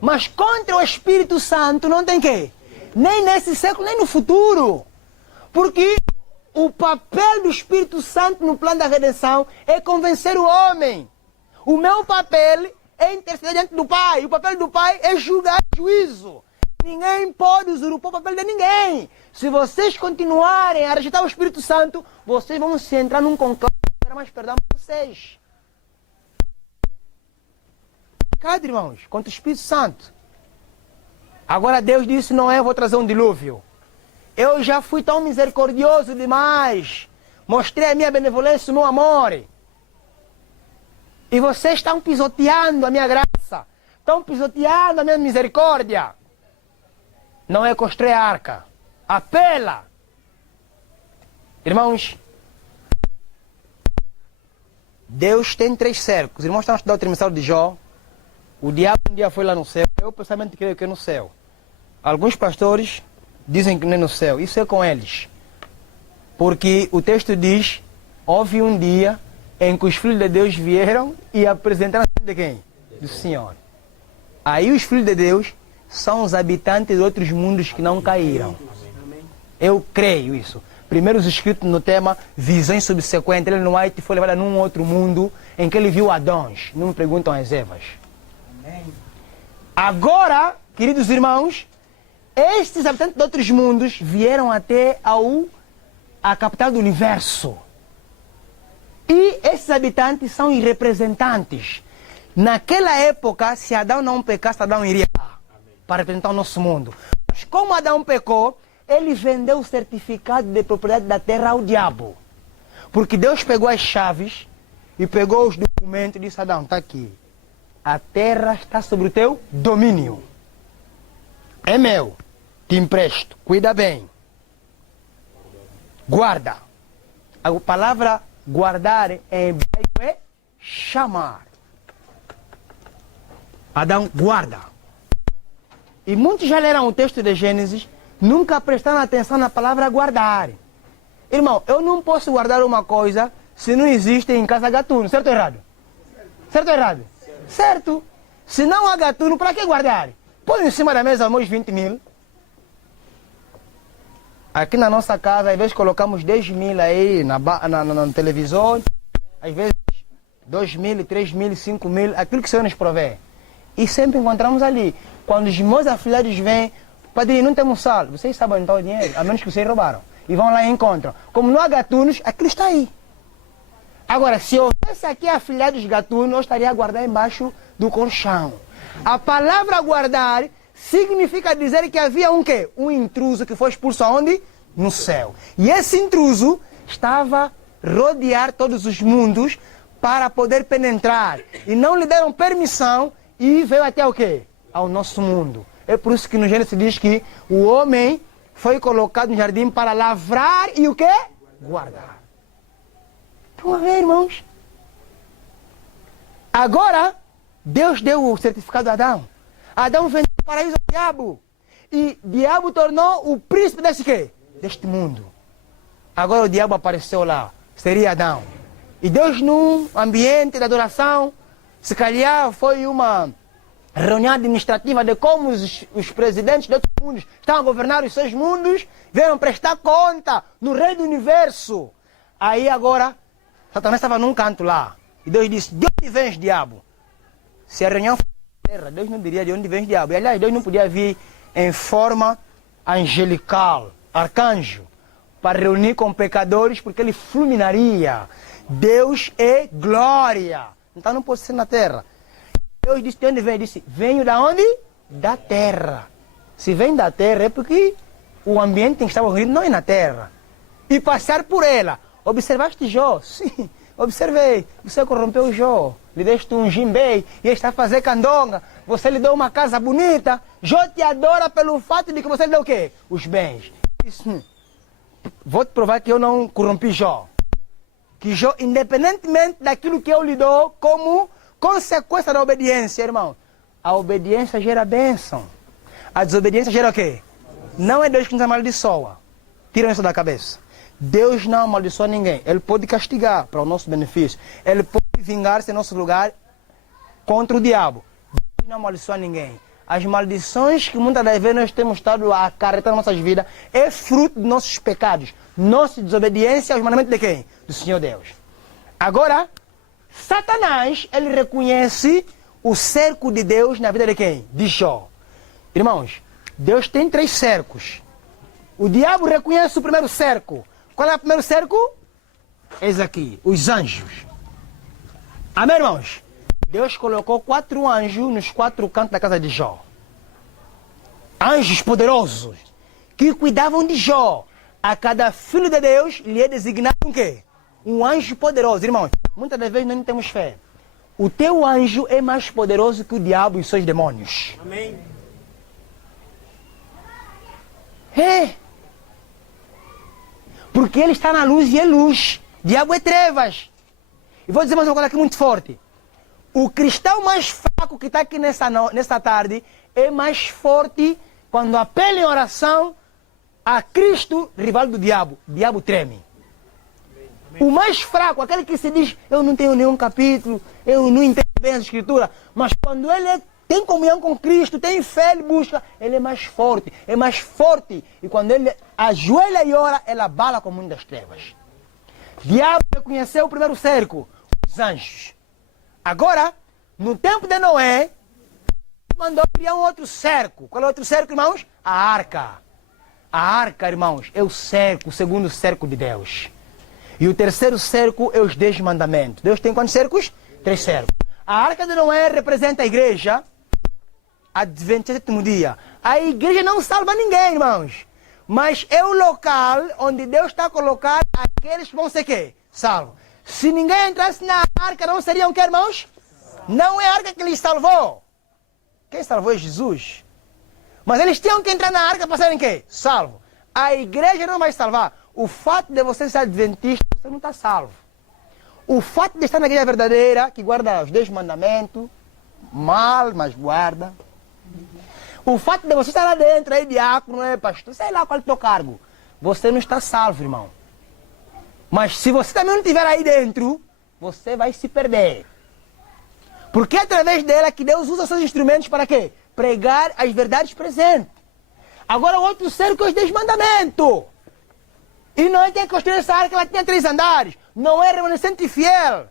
Mas contra o Espírito Santo não tem quê? Nem nesse século, nem no futuro. Porque o papel do Espírito Santo no plano da redenção é convencer o homem. O meu papel é interceder diante do Pai. O papel do Pai é julgar juízo. Ninguém pode usurpar o papel de ninguém. Se vocês continuarem a rejeitar o Espírito Santo, vocês vão se entrar num conclave que não terá mais perdão para vocês. Pecado, irmãos, contra o Espírito Santo. Agora Deus disse, não é, vou trazer um dilúvio. Eu já fui tão misericordioso demais. Mostrei a minha benevolência, o meu amor. E vocês estão pisoteando a minha graça. Estão pisoteando a minha misericórdia. Não é construir a arca. Apela. Irmãos, Deus tem 3 cercos. Os irmãos estão a estudar o trimestral de Jó. O diabo um dia foi lá no céu. Eu pessoalmente creio que é no céu. Alguns pastores dizem que não é no céu. Isso é com eles. Porque o texto diz, houve um dia em que os filhos de Deus vieram e apresentaram a de quem? Do Senhor. Aí os filhos de Deus são os habitantes de outros mundos que não caíram. Eu creio isso. Primeiro escrito no tema visões subsequentes. Ele no White foi levado a um outro mundo em que ele viu Adões. Não me perguntam as Evas. Agora, queridos irmãos, estes habitantes de outros mundos vieram até a capital do universo. E esses habitantes são os representantes. Naquela época, se Adão não pecasse, Adão iria lá para representar o nosso mundo. Mas como Adão pecou, ele vendeu o certificado de propriedade da terra ao diabo. Porque Deus pegou as chaves e pegou os documentos e disse, Adão, está aqui. A terra está sobre o teu domínio. É meu. Te empresto. Cuida bem. Guarda. A palavra guardar em hebraico é chamar. Adão, guarda. E muitos já leram o texto de Gênesis, nunca prestaram atenção na palavra guardar. Irmão, eu não posso guardar uma coisa se não existe em casa gatuno, certo ou errado? Certo ou errado? Certo. Se não há gatuno, para que guardar? Põe em cima da mesa meus 20 mil. Aqui na nossa casa, às vezes colocamos 10 mil aí na televisão, às vezes 2 mil, 3 mil, 5 mil, aquilo que o Senhor nos provê. E sempre encontramos ali. Quando os meus afilhados vêm, padrinho, não temos sal. Vocês sabem onde está o dinheiro, a menos que vocês roubaram. E vão lá e encontram. Como não há gatunos, aquilo está aí. Agora, se houvesse aqui afilhados gatunos, eu estaria a guardar embaixo do colchão. A palavra guardar significa dizer que havia um quê? Um intruso que foi expulso aonde? No céu. E esse intruso estava a rodear todos os mundos para poder penetrar. E não lhe deram permissão e veio até o quê? Ao nosso mundo. É por isso que no Gênesis diz que o homem foi colocado no jardim para lavrar e o quê? Guardar. Estão a ver, irmãos? Agora, Deus deu o certificado a Adão. Adão vendeu o paraíso ao diabo. E diabo tornou o príncipe desse quê? Deste mundo. Agora o diabo apareceu lá. Seria Adão. E Deus, num ambiente de adoração, se calhar foi uma reunião administrativa de como os presidentes de outros mundos estão a governar os seus mundos, vieram prestar conta no rei do universo. Aí agora, Satanás estava num canto lá. E Deus disse, de onde vens, diabo? Se a reunião fosse na terra, Deus não diria de onde vens, diabo. E aliás, Deus não podia vir em forma angelical, arcanjo, para reunir com pecadores, porque ele fulminaria. Deus é glória. Então não pode ser na terra. Deus disse, de onde vem? Disse, venho da onde? Da terra. Se vem da terra é porque o ambiente em que estava reunido não é na terra. E passar por ela. Observaste Jó? Sim, observei. Você corrompeu Jó. Lhe deste um jimbei e está a fazer candonga. Você lhe deu uma casa bonita. Jó te adora pelo fato de que você lhe deu o quê? Os bens. Disse, vou te provar que eu não corrompi Jó. Que Jó, independentemente daquilo que eu lhe dou, como consequência da obediência, irmão, a obediência gera bênção. A desobediência gera o quê? Não é Deus que nos amaldiçoa. Tiram isso da cabeça. Deus não amaldiçoa ninguém. Ele pode castigar para o nosso benefício. Ele pode vingar-se em nosso lugar contra o diabo. Deus não amaldiçoa ninguém. As maldições que muitas das vezes nós temos estado a acarretar nas nossas vidas é fruto de nossos pecados. Nossa desobediência aos mandamentos de quem? Do Senhor Deus. Agora, Satanás, ele reconhece o cerco de Deus na vida de quem? De Jó. Irmãos, Deus tem 3 cercos. O diabo reconhece o primeiro cerco. Qual é o primeiro cerco? Eis aqui, os anjos. Amém, irmãos? Deus colocou 4 anjos nos 4 cantos da casa de Jó. Anjos poderosos que cuidavam de Jó. A cada filho de Deus lhe é designado um quê? Um anjo poderoso. Irmãos, muitas das vezes nós não temos fé. O teu anjo é mais poderoso que o diabo e os seus demônios. Amém. É. Porque ele está na luz e é luz. O diabo é trevas. E vou dizer mais uma coisa aqui muito forte. O cristão mais fraco que está aqui nessa tarde é mais forte quando apela em oração a Cristo, rival do diabo. O diabo treme. O mais fraco, aquele que se diz, eu não tenho nenhum capítulo, eu não entendo bem a escritura, mas quando ele tem comunhão com Cristo, tem fé, ele busca, ele é mais forte, é mais forte. E quando ele ajoelha e ora, ele abala com o mundo das trevas. O diabo reconheceu o primeiro cerco, os anjos. Agora, no tempo de Noé, mandou criar um outro cerco. Qual é o outro cerco, irmãos? A arca. A arca, irmãos, é o cerco, o segundo cerco de Deus. E o terceiro cerco é os 10 mandamentos. Deus tem quantos cercos? 3 cercos. A arca de Noé representa a igreja, Adventista do 7º dia. A igreja não salva ninguém, irmãos. Mas é o local onde Deus está a colocar aqueles que vão ser quê? Salvos. Se ninguém entrasse na arca, não seriam o quê, irmãos? Não é a arca que lhes salvou. Quem salvou é Jesus. Mas eles tinham que entrar na arca para serem quê? Salvo. A igreja não vai salvar. O fato de você ser adventista, você não está salvo. O fato de estar na igreja verdadeira, que guarda os 10 mandamentos, mal, mas guarda. O fato de você estar lá dentro, aí diácono, pastor, sei lá qual é o teu cargo. Você não está salvo, irmão. Mas se você também não estiver aí dentro, você vai se perder. Porque é através dela que Deus usa seus instrumentos para quê? Pregar as verdades presentes. Agora o outro cerco é os 10 mandamentos. E Noé tem que construir essa arca, ela tinha 3 andares. Noé é remanescente fiel.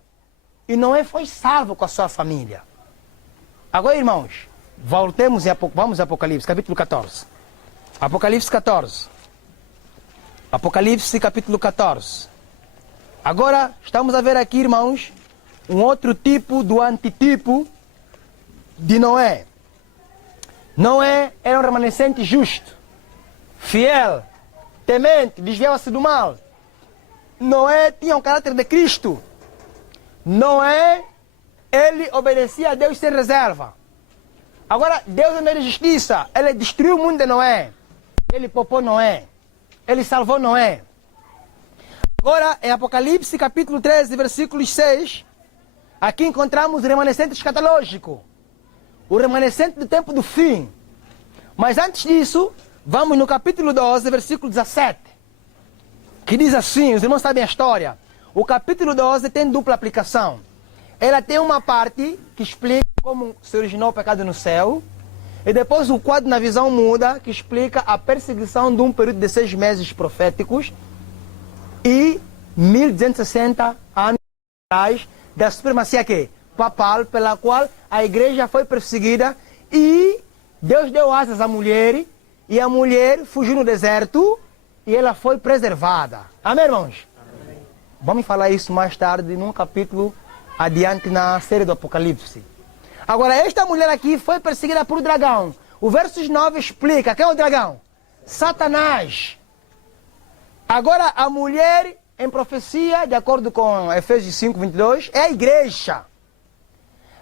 E Noé foi salvo com a sua família. Agora, irmãos, voltemos vamos a Apocalipse, capítulo 14. Apocalipse 14. Apocalipse, capítulo 14. Agora, estamos a ver aqui, irmãos, um outro tipo do antitipo de Noé. Noé era um remanescente justo, fiel, temente, desviava-se do mal. Noé tinha o caráter de Cristo. Noé, ele obedecia a Deus sem reserva. Agora, Deus não é de justiça. Ele destruiu o mundo de Noé. Ele poupou Noé. Ele salvou Noé. Agora, em Apocalipse, capítulo 13, versículos 6, aqui encontramos o remanescente escatológico. O remanescente do tempo do fim. Mas antes disso, vamos no capítulo 12, versículo 17. Que diz assim, os irmãos sabem a história. O capítulo 12 tem dupla aplicação. Ela tem uma parte que explica como se originou o pecado no céu. E depois o quadro na visão muda, que explica a perseguição de um período de 6 meses proféticos. E 1260 anos atrás da supremacia papal, pela qual a igreja foi perseguida e Deus deu asas à mulher e a mulher fugiu no deserto e ela foi preservada. Amém, irmãos? Amém. Vamos falar isso mais tarde num capítulo adiante na série do Apocalipse. Agora, esta mulher aqui foi perseguida por dragão. O verso 9 explica quem é o dragão? Satanás. Agora, a mulher em profecia, de acordo com Efésios 5, 22, é a igreja.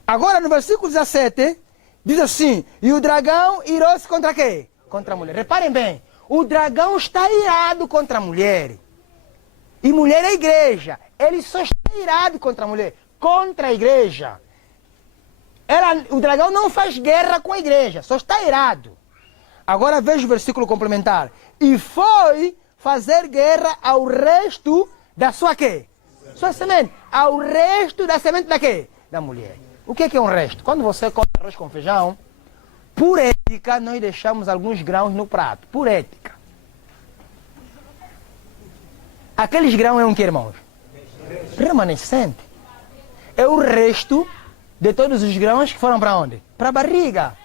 Agora, no versículo 17, diz assim, e o dragão irou-se contra quê? Contra a mulher. Reparem bem, o dragão está irado contra a mulher. E mulher é a igreja. Ele só está irado contra a mulher, contra a igreja. O dragão não faz guerra com a igreja, só está irado. Agora veja o versículo complementar. E foi fazer guerra ao resto da sua quê? Sua semente. Ao resto da semente da quê? Da mulher. O que é um resto? Quando você come arroz com feijão, por ética, nós deixamos alguns grãos no prato. Por ética. Aqueles grãos é um que, irmãos? Remanescente. É o resto de todos os grãos que foram para onde? Para a barriga.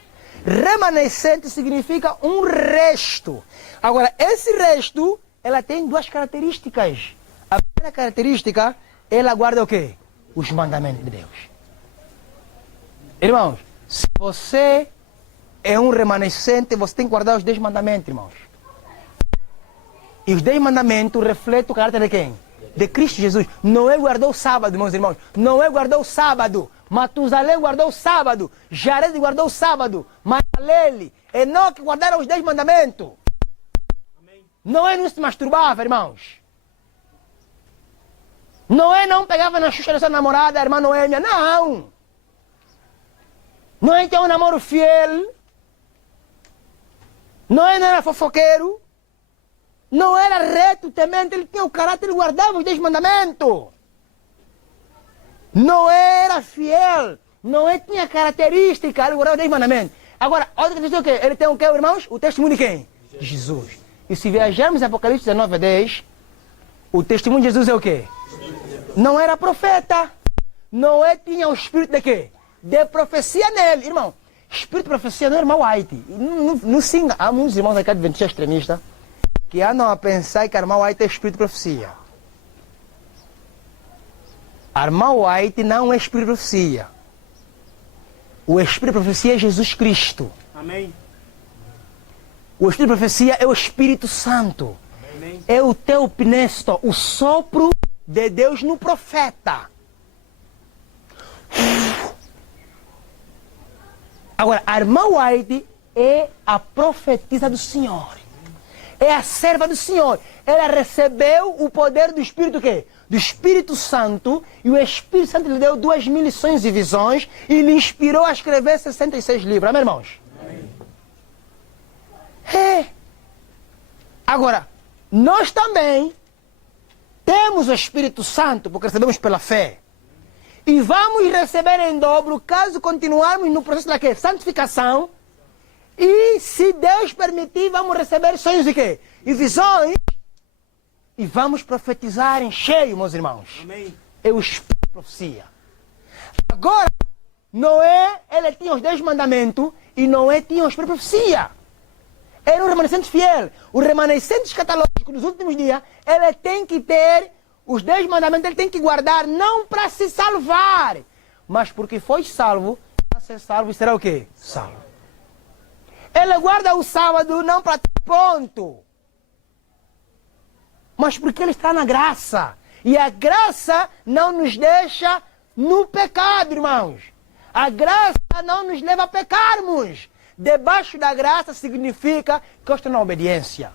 Remanescente significa um resto. Agora, esse resto, ela tem 2 características. A primeira característica, ela guarda o quê? Os mandamentos de Deus. Irmãos, se você é um remanescente, você tem que guardar os 10 mandamentos, irmãos. E os 10 mandamentos refletem o caráter de quem? De Cristo Jesus. Noé guardou o sábado, meus irmãos. Noé guardou o sábado. Matusalém guardou o sábado. Jared guardou o sábado. Malalele, Enoque guardaram os 10 mandamentos. Noé não se masturbava, irmãos. Noé não pegava na xuxa da sua namorada, a irmã Noêmia. Não. Noé tinha um namoro fiel. Noé não era fofoqueiro. Não era reto, temente, ele tinha o caráter, ele guardava os 10 mandamentos. Noé era fiel. Noé tinha característica, ele guardava os 10 mandamentos. Agora, outra questão é o quê? Ele tem o quê, irmãos? O testemunho de quem? De Jesus. E se viajarmos em Apocalipse 19, 10, o testemunho de Jesus é o quê? Não era profeta. Noé tinha o espírito de quê? De profecia nele. Irmão, espírito de profecia não é irmão White. Não se engana. Há muitos irmãos aqui adventistas extremistas que andam a pensar que a irmã White é espírito de profecia. A irmã White não é espírito de profecia. O espírito de profecia é Jesus Cristo. Amém. O espírito de profecia é o Espírito Santo. Amém. É o teopnesto, o sopro de Deus no profeta. Agora, a irmã White é a profetisa do Senhor. É a serva do Senhor. Ela recebeu o poder do Espírito quê? Do Espírito Santo. E o Espírito Santo lhe deu 2.000 lições e visões. E lhe inspirou a escrever 66 livros. Amém, irmãos? Amém. Agora, nós também temos o Espírito Santo, porque recebemos pela fé. E vamos receber em dobro, caso continuarmos no processo da quê? Santificação. E se Deus permitir, vamos receber sonhos de quê? E visões. E vamos profetizar em cheio, meus irmãos. Amém. É o Espírito de profecia. Agora, Noé, ele tinha os 10 mandamentos e Noé tinha o Espírito de profecia. Era um remanescente fiel. O remanescente escatológico dos últimos dias, ele tem que ter os 10 mandamentos, ele tem que guardar, não para se salvar, mas porque foi salvo, para ser salvo e será o quê? Salvo. Ele guarda o sábado não para ter ponto, mas porque ele está na graça. E a graça não nos deixa no pecado, irmãos. A graça não nos leva a pecarmos. Debaixo da graça significa que eu estou na obediência.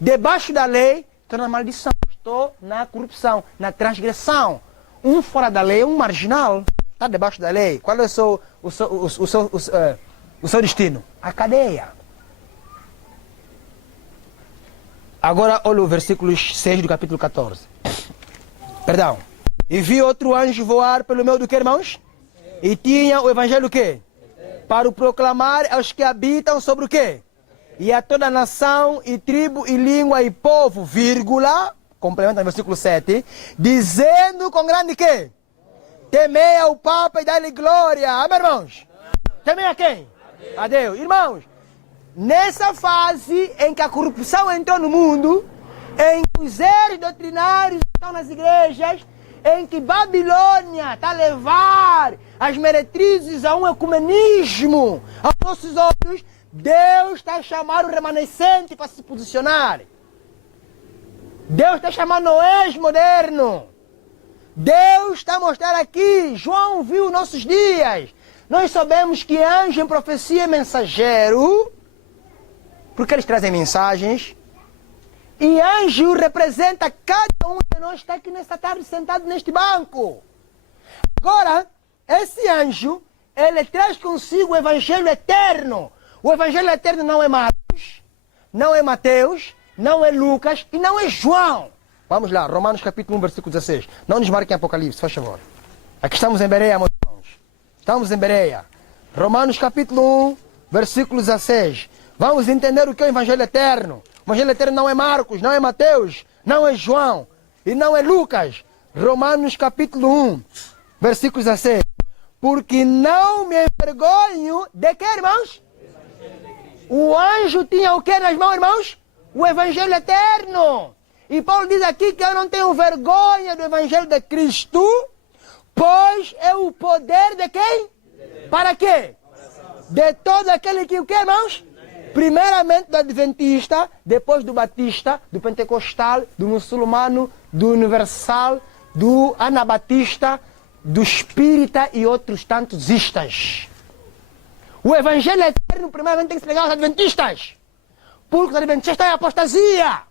Debaixo da lei, estou na maldição. Estou na corrupção, na transgressão. Um fora da lei é um marginal. Está debaixo da lei. Qual é o seu destino? A cadeia. Agora olha o versículo 6 do capítulo 14. Perdão. E vi outro anjo voar pelo meio do que, irmãos? E tinha o evangelho o quê? Para o proclamar aos que habitam sobre o quê? E a toda nação, e tribo, e língua, e povo, vírgula, complementa no versículo 7, dizendo com grande quê? Temei ao Papa e dá-lhe glória. Amém, irmãos? Temei a quem? A Deus. Irmãos, nessa fase em que a corrupção entrou no mundo, em que os erros doutrinários estão nas igrejas, em que Babilônia está a levar as meretrizes a um ecumenismo aos nossos olhos, Deus está a chamar o remanescente para se posicionar. Deus está chamando Noé moderno. Deus está a mostrar aqui. João viu nossos dias. Nós sabemos que anjo em profecia é mensageiro, porque eles trazem mensagens. E anjo representa cada um de nós que está aqui nesta tarde sentado neste banco. Agora, esse anjo, ele traz consigo o evangelho eterno. O evangelho eterno não é Marcos, não é Mateus, não é Lucas e não é João. Vamos lá, Romanos capítulo 1, versículo 16. Não nos marquem Apocalipse, faz favor. Aqui estamos em Bereia, meus irmãos. Estamos em Bereia. Romanos capítulo 1, versículo 16. Vamos entender o que é o evangelho eterno. O evangelho eterno não é Marcos, não é Mateus, não é João e não é Lucas. Romanos capítulo 1, versículo 16. Porque não me envergonho de que, irmãos? O anjo tinha o que nas mãos, irmãos? O evangelho eterno. E Paulo diz aqui que eu não tenho vergonha do evangelho de Cristo, pois é o poder de quem? Para quê? De todo aquele que o que, irmãos? Primeiramente do adventista, depois do batista, do pentecostal, do muçulmano, do universal, do anabatista, do espírita e outros tantos istas. O evangelho eterno primeiramente tem que se pregar aos adventistas, porque os adventistas estão em apostasia.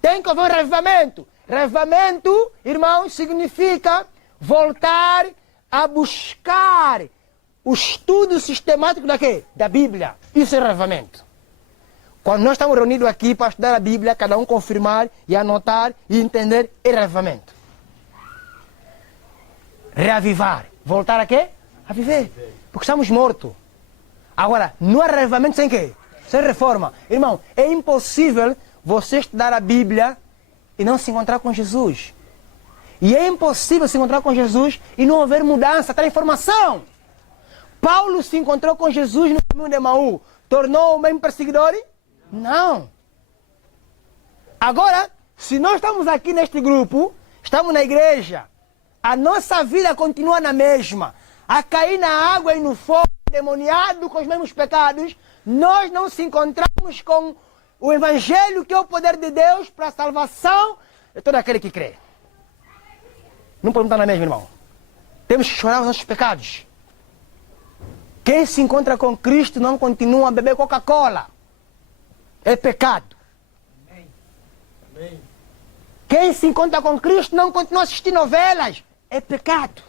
Tem que haver um revivamento. Revivamento, irmãos, significa voltar a buscar o estudo sistemático da quê? Da Bíblia. Isso é revivamento. Quando nós estamos reunidos aqui para estudar a Bíblia, cada um confirmar e anotar e entender, é revivamento. Reavivar. Voltar a quê? A viver. Porque estamos mortos. Agora, não há revivamento sem quê? Sem reforma. Irmão, é impossível você estudar a Bíblia e não se encontrar com Jesus. E é impossível se encontrar com Jesus e não haver mudança, transformação. Paulo se encontrou com Jesus no caminho de Emaú. Tornou o mesmo perseguidor? Não. Agora, se nós estamos aqui neste grupo, estamos na igreja, a nossa vida continua na mesma, a cair na água e no fogo, demoniado com os mesmos pecados, nós não se encontramos com o Evangelho, que é o poder de Deus para a salvação de todo aquele que crê. Não podemos estar na mesma, irmão. Temos que chorar os nossos pecados. Quem se encontra com Cristo não continua a beber Coca-Cola. É pecado. Amém. Quem se encontra com Cristo não continua a assistir novelas. É pecado.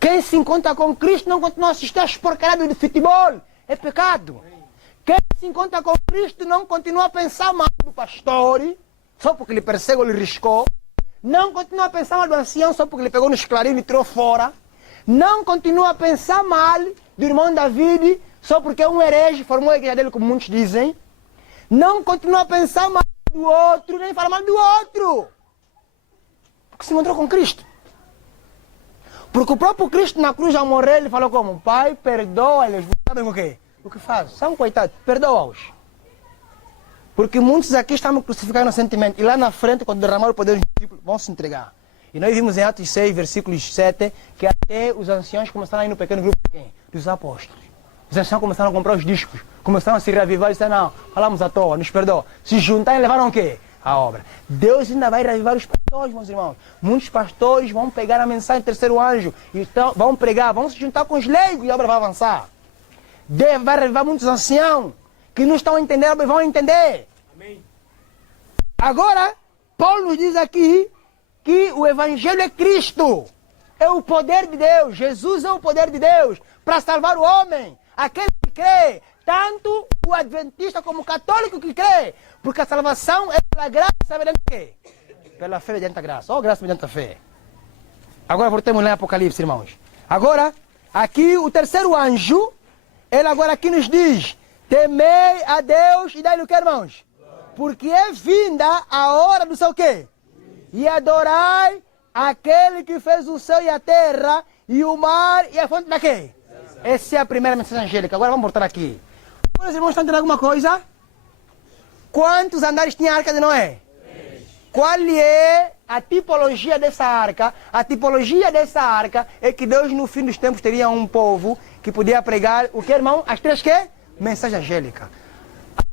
Quem se encontra com Cristo não continua a assistir as porcarias de futebol. É pecado. Quem se encontra com Cristo não continua a pensar mal do pastor, só porque ele persegue ou lhe riscou. Não continua a pensar mal do ancião, só porque ele pegou no esclarinho e tirou fora. Não continua a pensar mal do irmão David, só porque é um herege, formou a igreja dele, como muitos dizem. Não continua a pensar mal do outro, nem falar mal do outro. Porque se encontrou com Cristo. Porque o próprio Cristo na cruz, ao morrer, ele falou como? Pai, perdoa-lhes. Sabem o quê? O que faz? São coitados, perdoa-os. Porque muitos aqui estão crucificados inocentemente. E lá na frente, quando derramar o poder dos discípulos, vão se entregar. E nós vimos em Atos 6, versículos 7, que até os anciãos começaram a ir no pequeno grupo de quem? Dos apóstolos. Os anciãos começaram a comprar os discos, começaram a se reavivar e disseram, não, falamos à toa, nos perdoa. Se juntaram e levaram o quê? A obra. Deus ainda vai reavivar os pastores, meus irmãos. Muitos pastores vão pegar a mensagem do terceiro anjo, e então, vão pregar, vão se juntar com os leigos e a obra vai avançar. Deus vai reavivar muitos anciãos que não estão a entender, a obra vão entender. Amém. Agora, Paulo nos diz aqui que o Evangelho é Cristo. É o poder de Deus. Jesus é o poder de Deus para salvar o homem. Aquele que crê, tanto o adventista como o católico que crê. Porque a salvação é pela graça mediante quê? Pela fé mediante a graça. Ou graça mediante a fé. Agora voltemos lá em Apocalipse, irmãos. Agora, aqui o terceiro anjo, ele agora aqui nos diz, temei a Deus e dai-lhe o que, irmãos? Porque é vinda a hora do seu quê? E adorai aquele que fez o céu e a terra, e o mar e a fonte da quê? Essa é a primeira mensagem angélica. Agora vamos voltar aqui. Os irmãos estão entendendo alguma coisa? Quantos andares tinha a arca de Noé? Qual é a tipologia dessa arca? A tipologia dessa arca é que Deus no fim dos tempos teria um povo que podia pregar o que, irmão? As três quê? Mensagem angélica.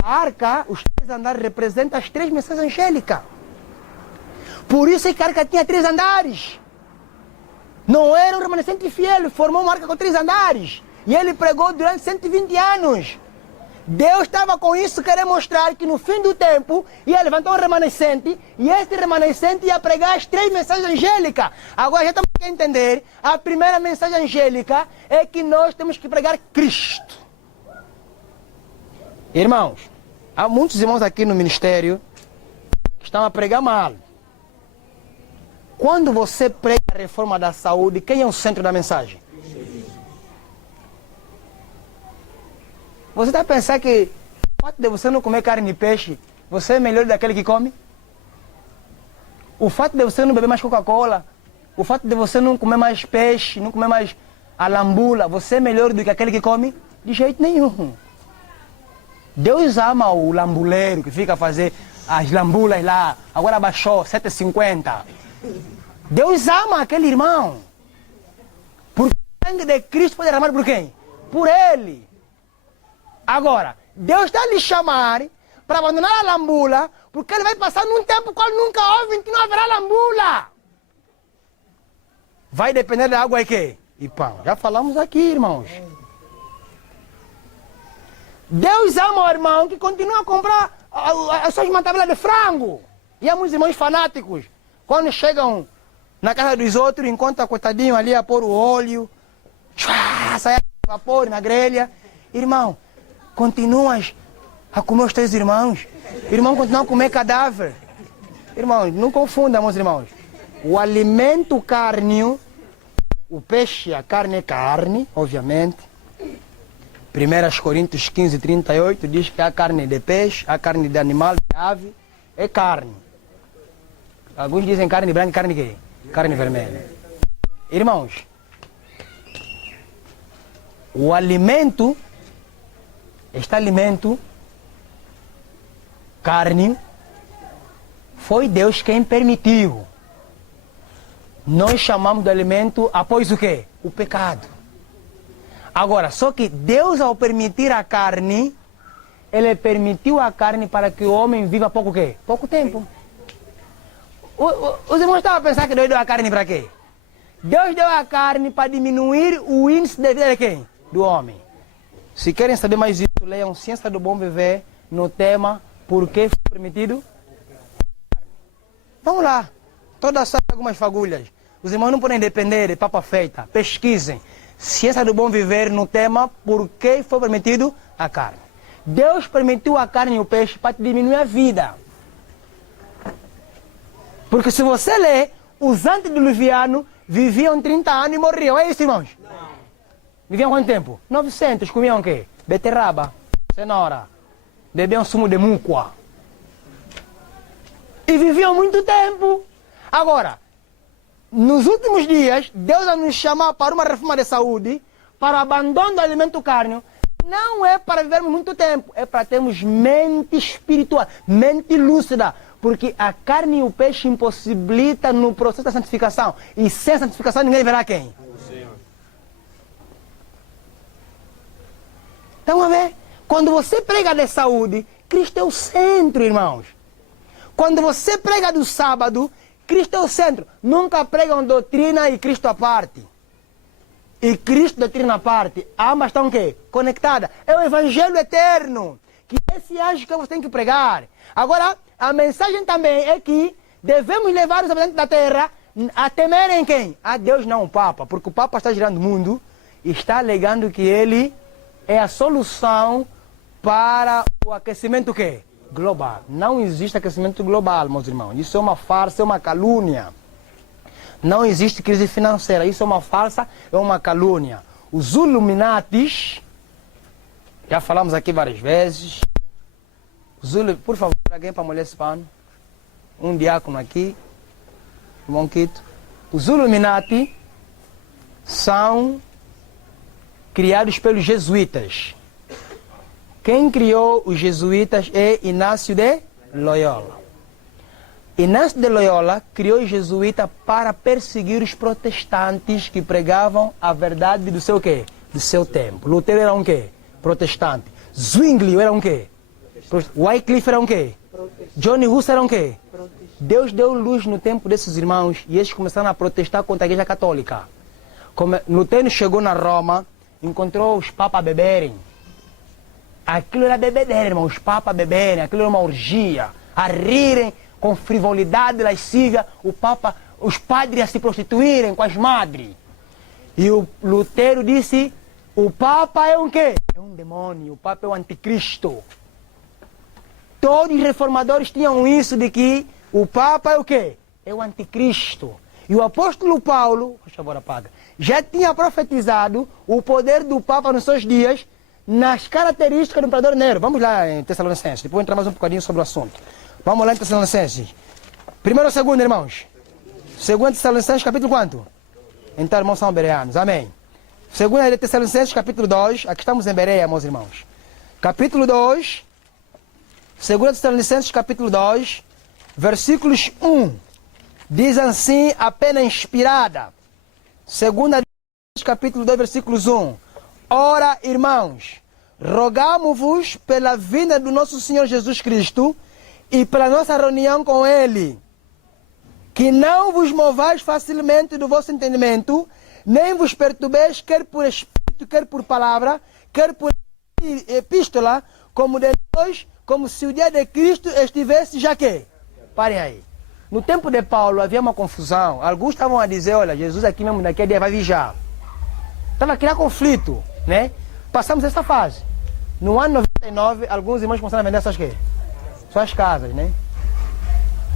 A arca, os três andares representam as três mensagens angélicas. Por isso é que a arca tinha 3 andares. Não era um remanescente fiel, formou uma arca com 3 andares. E ele pregou durante 120 anos. Deus estava com isso querendo mostrar que no fim do tempo ia levantar um remanescente e este remanescente ia pregar as 3 mensagens angélicas. Agora já estamos a entender, a primeira mensagem angélica é que nós temos que pregar Cristo. Irmãos, há muitos irmãos aqui no ministério que estão a pregar mal. Quando você prega a reforma da saúde, quem é o centro da mensagem? Você está a pensar que o fato de você não comer carne e peixe, você é melhor daquele que come? O fato de você não beber mais Coca-Cola, o fato de você não comer mais peixe, não comer mais a lambula, você é melhor do que aquele que come? De jeito nenhum. Deus ama o lambuleiro que fica a fazer as lambulas lá, agora baixou, 7,50. Deus ama aquele irmão. Porque o sangue de Cristo foi derramado por quem? Por ele. Agora, Deus está a lhe chamar para abandonar a lambula, porque ele vai passar num tempo qual nunca houve, em que não haverá lambula. Vai depender da água e quê? E pão. Já falamos aqui, irmãos. Deus ama o irmão que continua a comprar as suas matabelas de frango. E há muitos irmãos fanáticos. Quando chegam na casa dos outros, encontram coitadinho ali a pôr o óleo, sai vapor na grelha. Irmão, continuas a comer os teus irmãos. Irmão, continua a comer cadáver. Irmãos, não confunda, meus irmãos. O alimento cárneo, o peixe, a carne é carne, obviamente. 1 Coríntios 15, 38 diz que a carne de peixe, a carne de animal, de ave, é carne. Alguns dizem carne branca e carne quê? Carne vermelha. Irmãos, o alimento, este alimento, carne, foi Deus quem permitiu. Nós chamamos de alimento após o quê? O pecado. Agora, só que Deus, ao permitir a carne, Ele permitiu a carne para que o homem viva pouco quê? Pouco tempo. Os irmãos estavam a pensar que Deus deu a carne para quê? Deus deu a carne para diminuir o índice de vida de quem? Do homem. Se querem saber mais isso, leiam Ciência do Bom Viver no tema Por que foi permitido? Vamos lá. Todas sabem algumas fagulhas. Os irmãos não podem depender de papa feita. Pesquisem. Ciência do Bom Viver no tema Por que foi permitido a carne. Deus permitiu a carne e o peixe para te diminuir a vida. Porque se você ler, os antediluvianos viviam 30 anos e morriam. É isso, irmãos? Não. Viviam quanto tempo? 900. Comiam o quê? Beterraba, cenoura, bebiam sumo de mucua. E viviam muito tempo. Agora, nos últimos dias, Deus vai nos chamar para uma reforma de saúde, para o abandono do alimento carne. Não é para vivermos muito tempo, é para termos mente espiritual, mente lúcida. Porque a carne e o peixe impossibilitam no processo da santificação. E sem santificação ninguém verá quem? Estão a ver? Quando você prega de saúde, Cristo é o centro, irmãos. Quando você prega do sábado, Cristo é o centro. Nunca pregam doutrina e Cristo à parte. E Cristo, doutrina à parte. Ambas estão o quê? Conectadas. É o evangelho eterno. Que esse anjo que você tem que pregar. Agora, a mensagem também é que devemos levar os habitantes da terra a temerem quem? A Deus, não o Papa. Porque o Papa está girando o mundo e está alegando que ele é a solução para o aquecimento o quê? Global. Não existe aquecimento global, meus irmãos. Isso é uma farsa, é uma calúnia. Não existe crise financeira. Isso é uma farsa, é uma calúnia. Os Illuminatis, já falamos aqui várias vezes. Por favor, alguém para molhar esse pano? Um diácono aqui. Irmão Quito. Os Illuminati são criados pelos jesuítas. Quem criou os jesuítas é Inácio de Loyola. Inácio de Loyola criou os jesuítas para perseguir os protestantes que pregavam a verdade do seu quê? Do seu tempo. Lutero era um quê? Protestante. Zwingli era um quê? Wycliffe era um quê? Johnny Hus era um quê? Deus deu luz no tempo desses irmãos e eles começaram a protestar contra a igreja católica. Lutero chegou na Roma, encontrou os papas beberem. Aquilo era bebedeira, irmão. Os papas beberem, aquilo era uma orgia. A rirem com frivolidade lascívia, os padres a se prostituírem com as madres. E o Lutero disse, o Papa é um quê? É um demônio, o Papa é o anticristo. Todos os reformadores tinham isso de que o Papa é o quê? É o anticristo. E o apóstolo Paulo, por favor, apaga, já tinha profetizado o poder do Papa nos seus dias, nas características do imperador Nero. Vamos lá em Tessalonicenses, depois entrar mais um bocadinho sobre o assunto. Vamos lá em Tessalonicenses. Primeiro ou segundo, irmãos? Segundo Tessalonicenses, capítulo quanto? Então, irmãos são bereanos. Amém. Segundo de Tessalonicenses, capítulo 2. Aqui estamos em Bereia, meus irmãos. Capítulo 2. Segundo Tessalonicenses, capítulo 2. Versículos 1. Diz assim, a pena inspirada. Segunda Tessalonicenses, capítulo 2, versículos 1. Ora, irmãos, rogamo-vos pela vinda do nosso Senhor Jesus Cristo e pela nossa reunião com Ele, que não vos movais facilmente do vosso entendimento, nem vos perturbeis, quer por espírito, quer por palavra, quer por epístola, como de nós, como se o dia de Cristo estivesse já que. Parem aí. No tempo de Paulo havia uma confusão. Alguns estavam a dizer, olha, Jesus aqui mesmo daqui a dia vai viajar. Estava a criar conflito, né? Passamos essa fase. No ano 99, alguns irmãos começaram a vender suas casas, né?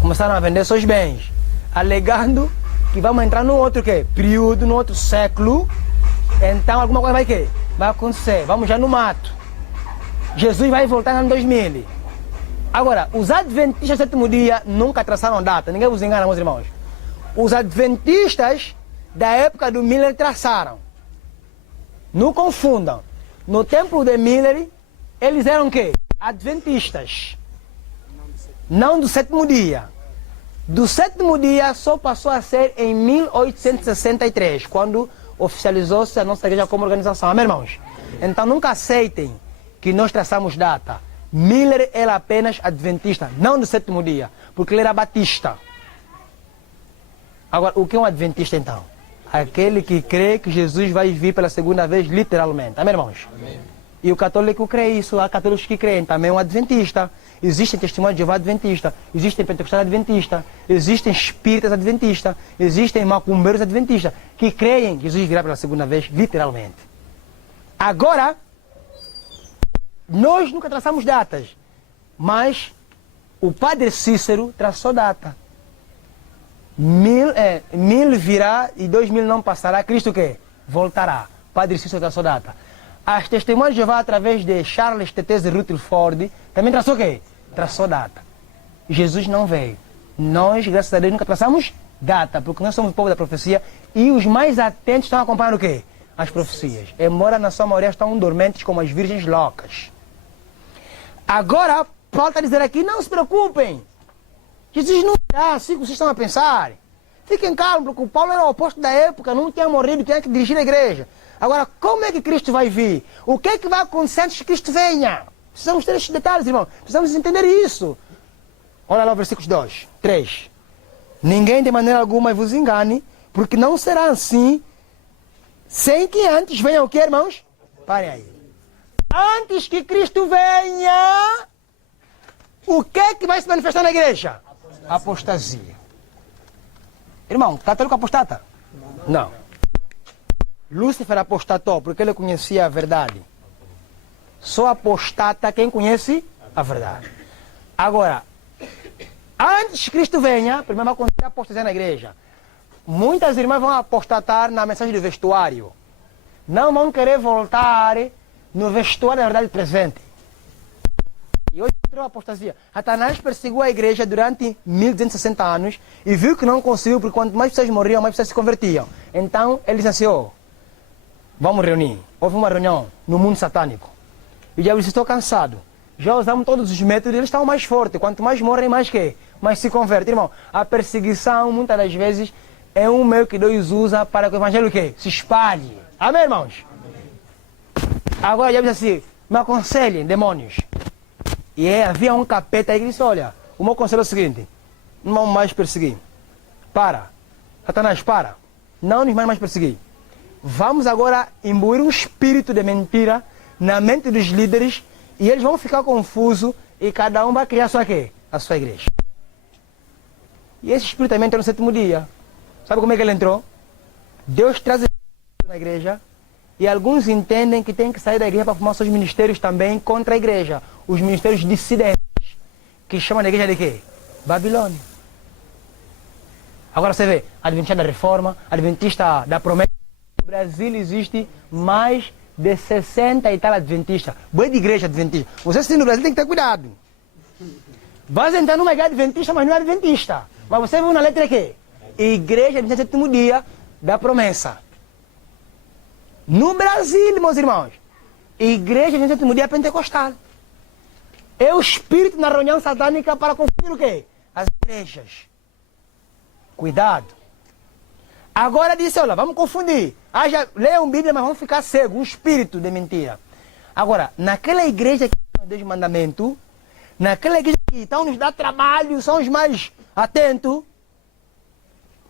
Começaram a vender seus bens, alegando que vamos entrar num outro quê? Período, num outro século. Então alguma coisa vai quê? Vai acontecer. Vamos já no mato. Jesus vai voltar no ano 2000. Agora, os adventistas do sétimo dia nunca traçaram data. Ninguém vos engana, meus irmãos. Os adventistas da época do Miller traçaram. Não confundam. No tempo de Miller, eles eram o quê? Adventistas. Não do sétimo dia. Do sétimo dia só passou a ser em 1863, quando oficializou-se a nossa igreja como organização. Amém, irmãos? Então nunca aceitem que nós traçamos data. Miller era apenas adventista, não do sétimo dia, porque ele era batista. Agora, o que é um adventista então? Aquele que crê que Jesus vai vir pela segunda vez, literalmente. Amém, irmãos? Amém. E o católico crê isso. Há católicos que creem também, um adventista. Existem testemunhos de Jeová adventista, existem pentecostais adventistas, existem espíritas adventistas, existem macumbeiros adventistas, que creem que Jesus virá pela segunda vez, literalmente. Agora, nós nunca traçamos datas, mas o padre Cícero traçou data. 1000 virá e 2000 não passará, Cristo o quê? Voltará. Padre Cícero traçou data. As Testemunhas de Jeová, através de Charles Tetez e Rutherford, também traçou o quê? Traçou data. Jesus não veio. Nós, graças a Deus, nunca traçamos data, porque nós somos o povo da profecia e os mais atentos estão acompanhando o quê? As profecias. Embora na sua maioria estão dormentes como as virgens loucas. Agora, Paulo está dizendo aqui, não se preocupem. Jesus não virá assim que vocês estão a pensar. Fiquem calmos, porque o Paulo era o apóstolo da época, não tinha morrido, tinha que dirigir a igreja. Agora, como é que Cristo vai vir? O que é que vai acontecer antes que Cristo venha? Precisamos ter esses detalhes, irmão. Precisamos entender isso. Olha lá o versículo 2, 3. Ninguém de maneira alguma vos engane, porque não será assim, sem que antes venha o que, irmãos? Parem aí. Antes que Cristo venha, o que é que vai se manifestar na igreja? Apostasia. Irmão, católico apostata? Não. Lúcifer apostatou porque ele conhecia a verdade. Só apostata quem conhece a verdade. Agora, antes que Cristo venha, primeiro vai acontecer a apostasia na igreja. Muitas irmãs vão apostatar na mensagem do vestuário. Não vão querer voltar no vestuário da verdade presente. E hoje entrou a apostasia. Satanás perseguiu a igreja durante 1260 anos e viu que não conseguiu, porque quanto mais pessoas morriam, mais pessoas se convertiam. Então ele disse assim, vamos reunir. Houve uma reunião no mundo satânico. E o diabo disse, estou cansado. Já usamos todos os métodos, eles estão mais fortes. Quanto mais morrem, mais que? Mais se convertem. Irmão, a perseguição, muitas das vezes, é um meio que Deus usa para que o evangelho o quê? Se espalhe. Amém, irmãos? Agora o diabo disse assim, me aconselhem, demônios. E havia um capeta aí que disse, olha, o meu conselho é o seguinte, não vamos mais perseguir. Para. Satanás, para. Não nos mais perseguir. Vamos agora imbuir um espírito de mentira na mente dos líderes e eles vão ficar confusos e cada um vai criar a sua quê? A sua igreja. E esse espírito também entrou no sétimo dia. Sabe como é que ele entrou? Deus traz na igreja e alguns entendem que tem que sair da igreja para formar seus ministérios também contra a igreja. Os ministérios dissidentes, que chamam a igreja de quê? Babilônia. Agora você vê, Adventista da Reforma, Adventista da Promessa. No Brasil existe mais de 60 e tal Adventistas. Boa de igreja Adventista. Você se no Brasil tem que ter cuidado. Vai entrar numa igreja Adventista, mas não é Adventista. Mas você viu na letra quê? Igreja Adventista do sétimo dia da Promessa. No Brasil, meus irmãos, igreja Adventista do sétimo dia pentecostal. É o espírito na reunião satânica para confundir o quê? As igrejas. Cuidado. Agora disse, olha, vamos confundir. Já leiam Bíblia, mas vamos ficar cegos. Um espírito de mentira. Agora, naquela igreja que tem os 10 mandamentos, naquela igreja que estão nos dá trabalho, são os mais atentos,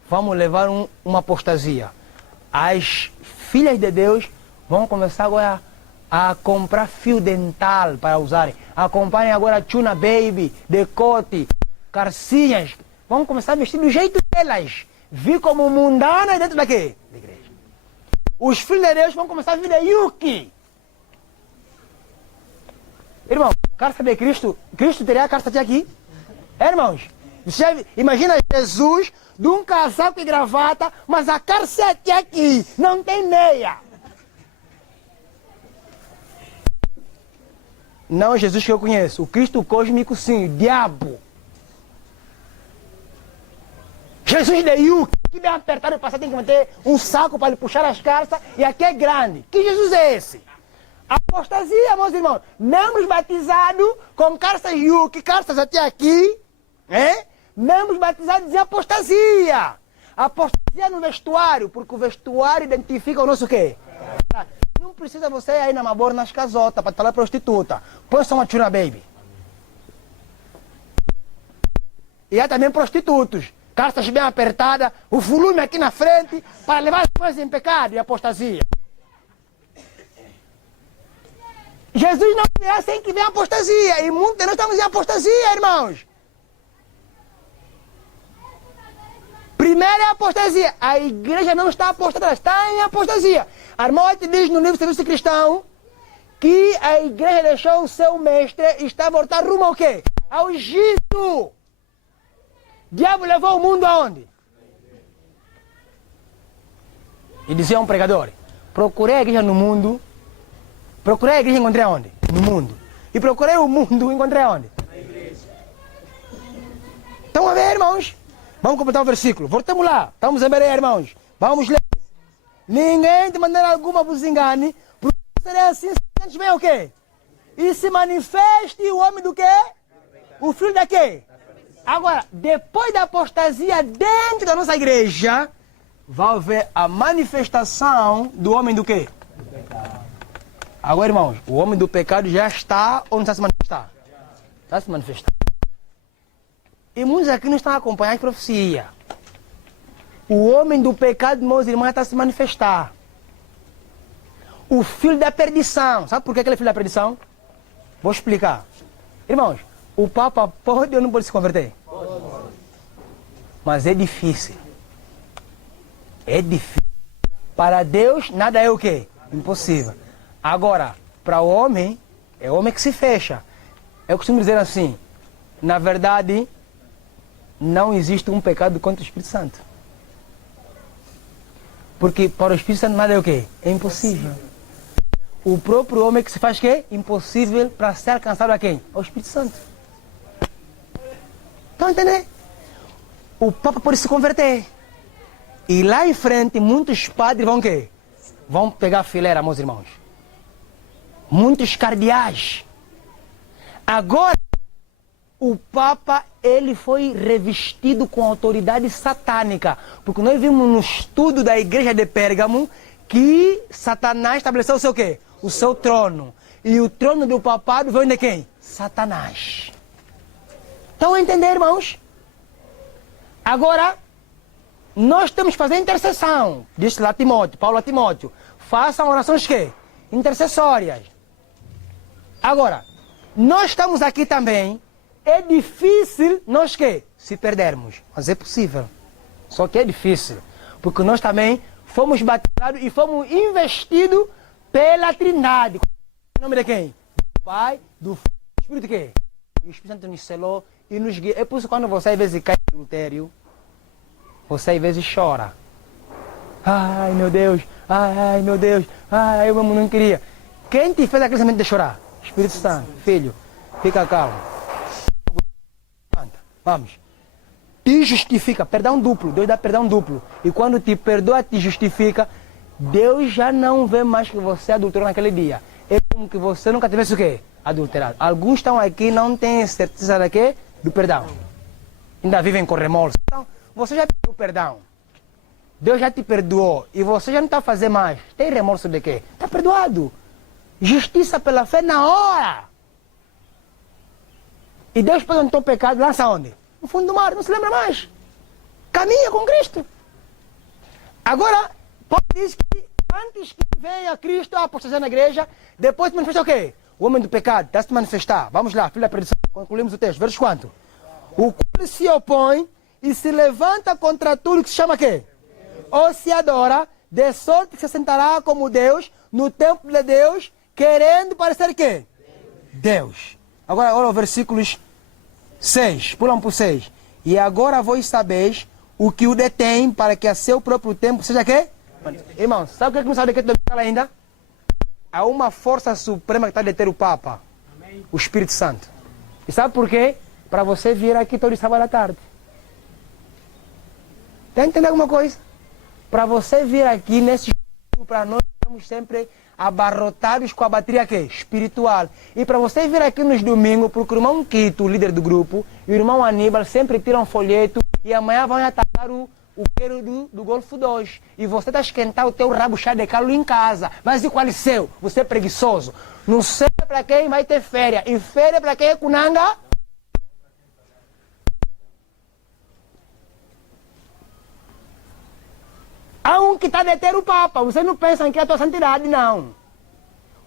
vamos levar uma apostasia. As filhas de Deus vão começar agora a comprar fio dental para usarem. Acompanhem agora Tuna Baby, decote, carcinhas. Vão começar a vestir do jeito delas. Vi como mundana dentro da quê? Da igreja. Os filhos de Deus vão começar a vir de Yuki. Irmão, carta de Cristo. Cristo teria a carta aqui? Irmãos, você imagina Jesus de um casaco e gravata, mas a carcete aqui não tem meia. Não é Jesus que eu conheço. O Cristo cósmico, sim, o diabo. Jesus de Yuki, que bem apertado e passar tem que manter um saco para ele puxar as calças e aqui é grande. Que Jesus é esse? Apostasia, meus irmãos. Membros batizados com calças Yuki, calças até aqui, membros batizados em apostasia. Apostasia no vestuário, porque o vestuário identifica o nosso quê? Não precisa você ir na Mabor, nas casotas, para falar prostituta. Põe só uma Tuna Baby. E há também prostitutos. Calças bem apertadas, o volume aqui na frente, para levar as coisas em pecado e apostasia. Jesus não virá sem que venha apostasia. E muitos de nós estamos em apostasia, irmãos. Primeiro é a apostasia. A igreja não está apostada, ela está em apostasia. A irmã te diz no livro Serviço Cristão que a igreja deixou o seu mestre e está voltando rumo ao quê? Ao Egito. O diabo levou o mundo aonde? E dizia um pregador, procurei a igreja no mundo, procurei a igreja e encontrei aonde? No mundo. E procurei o mundo e encontrei aonde? Na igreja. Estão a ver, irmãos? Vamos completar o versículo. Voltamos lá. Estamos a ver, irmãos. Vamos ler. Ninguém de maneira alguma vos engane, porque será assim, antes vem o quê? E se manifeste o homem do quê? O filho da quê? Agora, depois da apostasia dentro da nossa igreja, vai haver a manifestação do homem do quê? Agora, irmãos, o homem do pecado já está ou não está se manifestar? Está se manifestando. E muitos aqui não estão acompanhando a profecia. O homem do pecado, meus irmãos, está a se manifestar. O filho da perdição. Sabe por que ele é filho da perdição? Vou explicar. Irmãos, o Papa pode ou não pode se converter? Pode. Mas é difícil. É difícil. Para Deus, nada é o quê? Impossível. Agora, para o homem, é o homem que se fecha. Eu costumo dizer assim, na verdade, não existe um pecado contra o Espírito Santo. Porque para o Espírito Santo nada é o quê? É impossível. O próprio homem que se faz quê? Impossível para ser alcançado a quem? Ao Espírito Santo. Estão entendendo? O Papa pode se converter. E lá em frente, muitos padres vão quê? Vão pegar a fileira, meus irmãos. Muitos cardeais. Agora, o Papa, ele foi revestido com autoridade satânica. Porque nós vimos no estudo da igreja de Pérgamo que Satanás estabeleceu o seu quê? O seu trono. E o trono do papado veio de quem? Satanás. Estão a entender, irmãos? Agora, nós temos que fazer intercessão. Diz lá Timóteo, Paulo a Timóteo. Façam orações quê? Intercessórias. Agora, nós estamos aqui também. É difícil nós que se perdermos, mas é possível. Só que é difícil, porque nós também fomos batizados e fomos investidos pela Trindade. Em nome de quem? Do Pai, do Filho e do Espírito quê? E o Espírito Santo nos selou e nos guia. É por isso que quando você às vezes cai no adultério, você às vezes chora. Ai meu Deus, ai meu Deus, ai eu mesmo não queria. Quem te fez aquele sentimento de chorar? Espírito Santo, filho, fica calmo. Vamos. Te justifica, perdão duplo. Deus dá perdão duplo. E quando te perdoa, te justifica, Deus já não vê mais que você adulterou naquele dia. É como que você nunca tivesse o quê? Adulterado. Alguns estão aqui não têm certeza de quê? Do perdão. Ainda vivem com remorso. Então, você já pediu perdão. Deus já te perdoou. E você já não está a fazer mais. Tem remorso de quê? Está perdoado. Justiça pela fé na hora. E Deus pega o teu pecado, lança onde? No fundo do mar, não se lembra mais. Caminha com Cristo. Agora, Paulo diz que antes que venha Cristo a apostasia na igreja, depois se manifesta o quê? O homem do pecado, está se manifestar. Vamos lá, filho da perdição, concluímos o texto. Verso quanto? O qual se opõe e se levanta contra tudo que se chama quê? Ou se adora, de sorte que se sentará como Deus, no templo de Deus, querendo parecer quê? Deus. Agora, olha o versículos 6, pulam por 6. E agora vós sabeis o que o detém para que a seu próprio tempo seja quê? Irmão, sabe o que não sabe de que está ainda? Há uma força suprema que está a deter o Papa. O Espírito Santo. E sabe por quê? Para você vir aqui todo sábado à tarde. Está entendendo alguma coisa? Para você vir aqui nesse estudo, para nós estamos sempre abarrotados com a bateria quê? Espiritual. E para você vir aqui nos domingos, porque o irmão Quito, o líder do grupo, e o irmão Aníbal sempre tiram um folheto e amanhã vão atacar o queiro do Golfo 2. E você está a esquentar o teu rabo chá de calo em casa. Mas e qual é seu? Você é preguiçoso. Não sei para quem vai ter férias. E férias para quem é cunanga? Há um que está a deter o Papa. Vocês não pensam que é a tua santidade, não.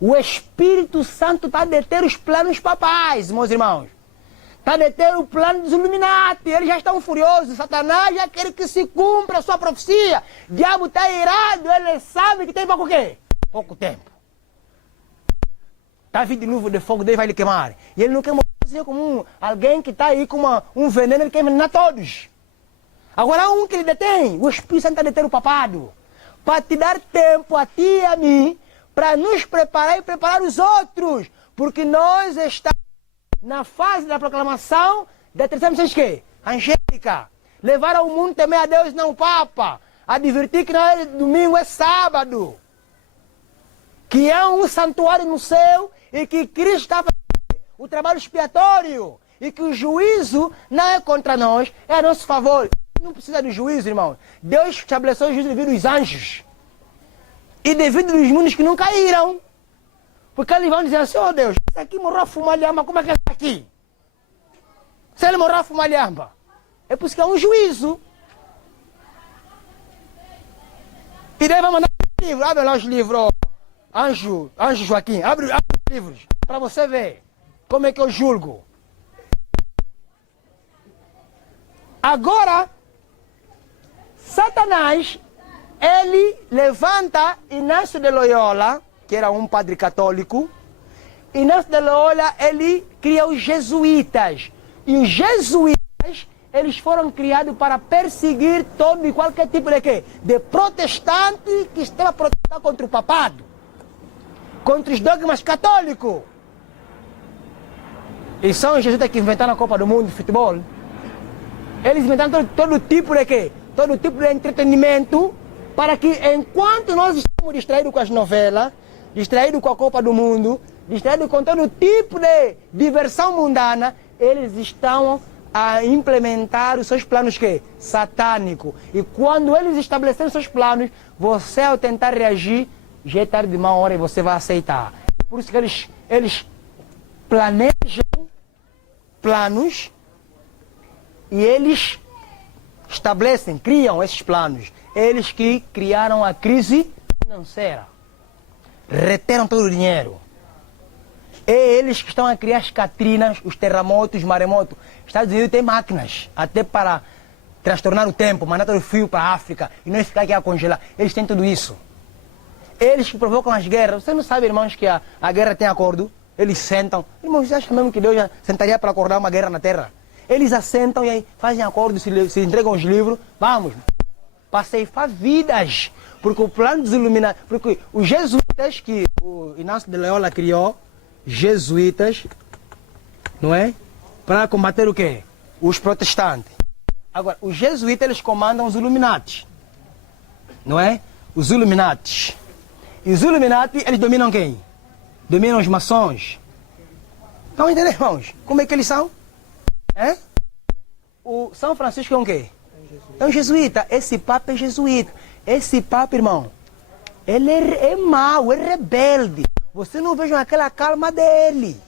O Espírito Santo está a deter os planos papais, meus irmãos. Está a deter o plano dos Illuminati. Eles já estão furiosos. Satanás já quer que se cumpra a sua profecia. O diabo está irado. Ele sabe que tem pouco quê? Pouco tempo. Está vindo dilúvio de fogo, Deus vai lhe queimar. E ele não quer morrer assim como alguém que está aí com um veneno, ele quer envenenar todos. Agora há um que ele detém, o Espírito Santo está detendo o papado. Para te dar tempo a ti e a mim, para nos preparar e preparar os outros. Porque nós estamos na fase da proclamação da terceira missão que? Angélica. Levar ao mundo temer a Deus, não o Papa. Advertir que não é domingo, é sábado. Que é um santuário no céu e que Cristo está fazendo o trabalho expiatório. E que o juízo não é contra nós, é a nosso favor. Não precisa de juízo, irmão. Deus estabeleceu o juízo devido aos anjos. E devido aos mundos que não caíram. Porque eles vão dizer assim, oh Deus, esse aqui morreu a fumar lhamba, como é que é isso aqui? Se ele morreu a fumar lhamba. É por isso que é um juízo. E daí vai mandar um livro, abre lá os livros, Anjo Joaquim, abre os livros, para você ver como é que eu julgo. Agora, Satanás, ele levanta Inácio de Loyola, que era um padre católico. Inácio de Loyola, ele cria os jesuítas. E os jesuítas, eles foram criados para perseguir todo e qualquer tipo de quê? De protestante que estava protestando contra o papado. Contra os dogmas católicos. E são os jesuítas que inventaram a Copa do Mundo de futebol. Eles inventaram todo tipo de quê? Todo tipo de entretenimento para que enquanto nós estamos distraídos com as novelas, distraídos com a Copa do Mundo, distraídos com todo tipo de diversão mundana, eles estão a implementar os seus planos que? Satânicos. E quando eles estabelecerem seus planos, você ao tentar reagir, já é tarde de má hora e você vai aceitar. Por isso que eles planejam planos e eles estabelecem, criam esses planos. Eles que criaram a crise financeira. Reteram todo o dinheiro. É eles que estão a criar as catrinas, os terremotos, os maremotos. Estados Unidos tem máquinas, até para transtornar o tempo, mandar todo o fio para a África e não ficar aqui a congelar. Eles têm tudo isso. Eles que provocam as guerras. Você não sabe, irmãos, que a guerra tem acordo? Eles sentam. Irmãos, você acha mesmo que Deus já sentaria para acordar uma guerra na Terra? Eles assentam e aí fazem acordo, se entregam os livros. Vamos, para ceifar vidas. Porque o plano dos iluminados... Porque os jesuítas que o Inácio de Loyola criou, jesuítas, não é? Para combater o quê? Os protestantes. Agora, os jesuítas, eles comandam os Illuminati. Não é? Os Illuminati. E os Illuminati, eles dominam quem? Dominam os maçons. Estão entendendo, irmãos? Como é que eles são? É? O São Francisco é um quê? É um jesuíta. Esse Papa é jesuíta. Esse Papa, irmão, ele é mau, é rebelde. Você não veja aquela calma dele.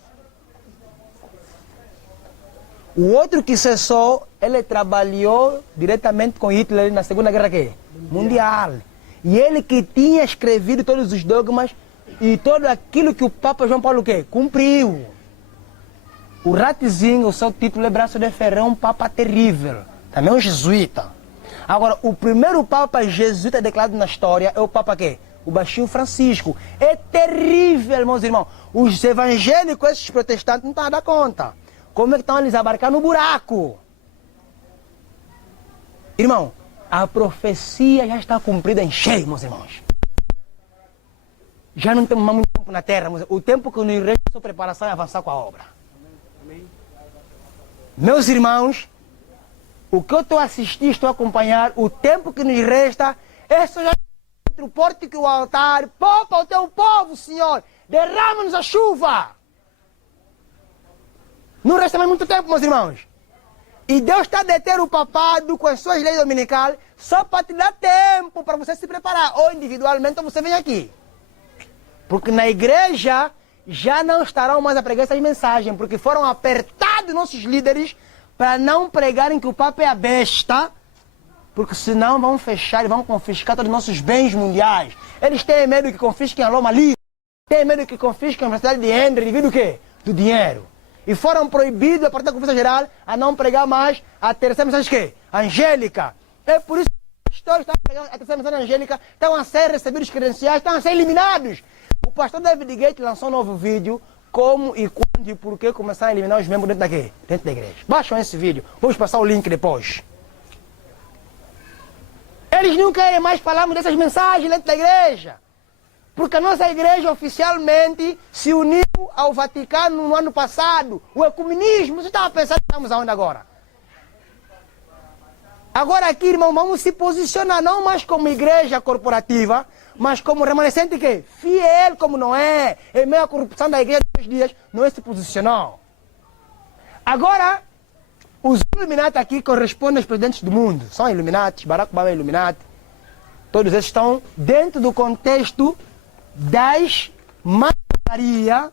O outro que cessou, ele trabalhou diretamente com Hitler na Segunda Guerra Mundial. E ele que tinha escrevido todos os dogmas e tudo aquilo que o Papa João Paulo cumpriu. O Ratzinger, o seu título é Braço de Ferro, é um Papa terrível. Também é um jesuíta. Agora, o primeiro Papa jesuíta declarado na história é o Papa quê? O baixinho Francisco. É terrível, meus irmãos. Os evangélicos, esses protestantes, não estão a dar conta. Como é que estão eles a abarcar no buraco? Irmão, a profecia já está cumprida em cheio, meus irmãos. Já não temos mais muito tempo na terra. O tempo que nos resta é só preparação e avançar com a obra. Amém. Meus irmãos, o que eu estou a assistir, estou a acompanhar, o tempo que nos resta é só já entre o pórtico e o altar. Poupa o teu povo, Senhor. Derrama-nos a chuva. Não resta mais muito tempo, meus irmãos. E Deus está a deter o papado com as suas leis dominicais só para te dar tempo para você se preparar. Ou individualmente ou você vem aqui. Porque na igreja já não estarão mais a pregar essas mensagens. Porque foram apertados nossos líderes para não pregarem que o Papa é a besta. Porque senão vão fechar e vão confiscar todos os nossos bens mundiais. Eles têm medo que confisquem a Loma Livre. Têm medo que confisquem a Universidade de Hendry devido ao quê? Do dinheiro. E foram proibidos, a partir da Conferência Geral, a não pregar mais a terceira mensagem que? Angélica. É por isso que os pastores estão pregando a terceira mensagem angélica, estão a ser recebidos credenciais, estão a ser eliminados. O pastor David Gates lançou um novo vídeo como e quando e por que começaram a eliminar os membros dentro da igreja. Baixam esse vídeo. Vamos passar o link depois. Eles não querem mais falarmos dessas mensagens dentro da igreja. Porque a nossa igreja oficialmente se uniu ao Vaticano no ano passado. O ecumenismo. Você estava pensando que estamos aonde agora? Agora aqui, irmão, vamos se posicionar não mais como igreja corporativa, mas como remanescente que fiel como não é. Em meio à corrupção da igreja dos dias, não é se posicionou. Agora, os Illuminati aqui correspondem aos presidentes do mundo. São Illuminati, Barack Obama é Illuminati. Todos eles estão dentro do contexto das maçonaria,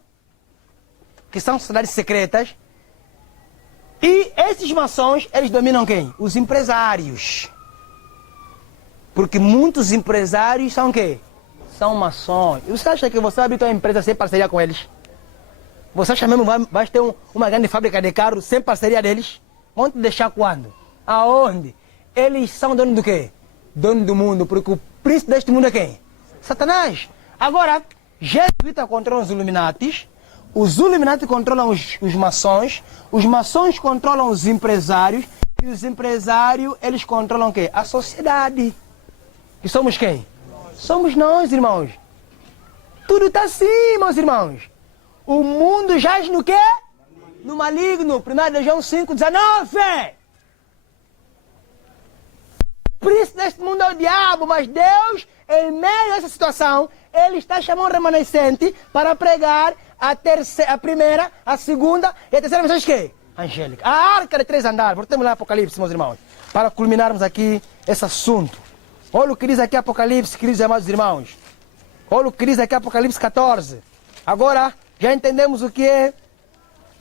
que são sociedades secretas. E esses maçons, eles dominam quem? Os empresários. Porque muitos empresários são o quê? São maçons. E você acha que você vai abrir uma empresa sem parceria com eles? Você acha mesmo que vai ter uma grande fábrica de carros sem parceria deles? Vão te deixar quando? Aonde? Eles são donos do quê? Dono do mundo, porque o príncipe deste mundo é quem? Satanás. Agora, jesuíta controla os Illuminatis, os Illuminati controlam os maçons controlam os empresários, e os empresários, eles controlam o quê? A sociedade. E somos quem? Somos nós, irmãos. Tudo está assim, meus irmãos. O mundo jaz no quê? No maligno. 1 João 5,19. O príncipe deste mundo é o diabo, mas Deus, em meio a essa situação, Ele está chamando o remanescente para pregar a primeira, a segunda e a terceira mensagem que? Angélica. A arca de 3 andares. Voltemos lá Apocalipse, meus irmãos, para culminarmos aqui esse assunto. Olha o que diz aqui Apocalipse, queridos amados irmãos. Olha o que diz aqui Apocalipse 14. Agora, já entendemos o que é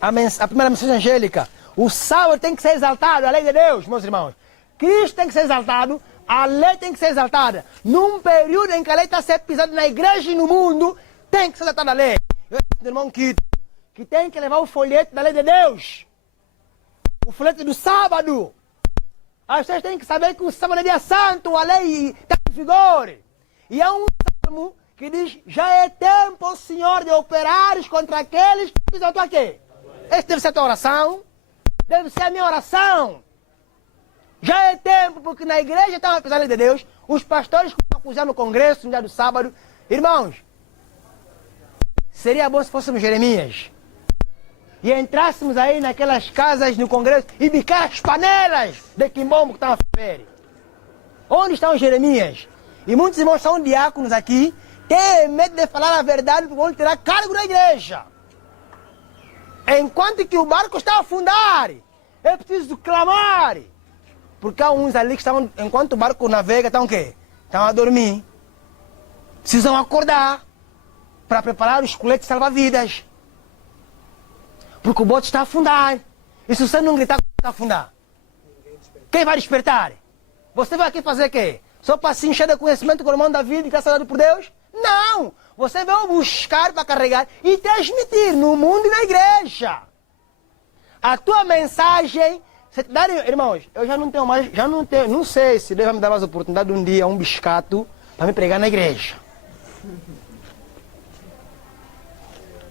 a primeira mensagem angélica. O sábado tem que ser exaltado, a lei de Deus, meus irmãos. Cristo tem que ser exaltado, a lei tem que ser exaltada. Num período em que a lei está a ser pisada na igreja e no mundo, tem que ser exaltada a lei. Eu disse, irmão Quito, que tem que levar o folheto da lei de Deus. O folheto do sábado. As pessoas têm que saber que o sábado é dia santo, a lei está em vigor. E há um salmo que diz, já é tempo, Senhor, de operares contra aqueles que pisam a tua quê? Essa deve ser a tua oração. Deve ser a minha oração. Já é tempo, porque na igreja estão a pisar a lei de Deus. Os pastores que acusar no congresso no dia do sábado. Irmãos, seria bom se fôssemos Jeremias. E entrássemos aí naquelas casas no congresso e bicar as panelas de quimbombo que estavam a ferver. Onde estão os Jeremias? E muitos irmãos são diáconos aqui, têm medo de falar a verdade porque vão tirar cargo na igreja. Enquanto que o barco está a afundar, é preciso clamar. Porque há uns ali que estavam, enquanto o barco navega, estão o quê? Estão a dormir. Precisam acordar para preparar os coletes salva-vidas. Porque o bote está a afundar. E se você não gritar, está a afundar? Quem vai despertar? Você vai aqui fazer o quê? Só para se encher de conhecimento com o irmão da vida e graças a Deus por Deus? Não! Você veio buscar para carregar e transmitir no mundo e na igreja. A tua mensagem... Irmãos, eu já não tenho mais... Não sei se Deus vai me dar mais oportunidade de um dia, um biscato, para me pregar na igreja.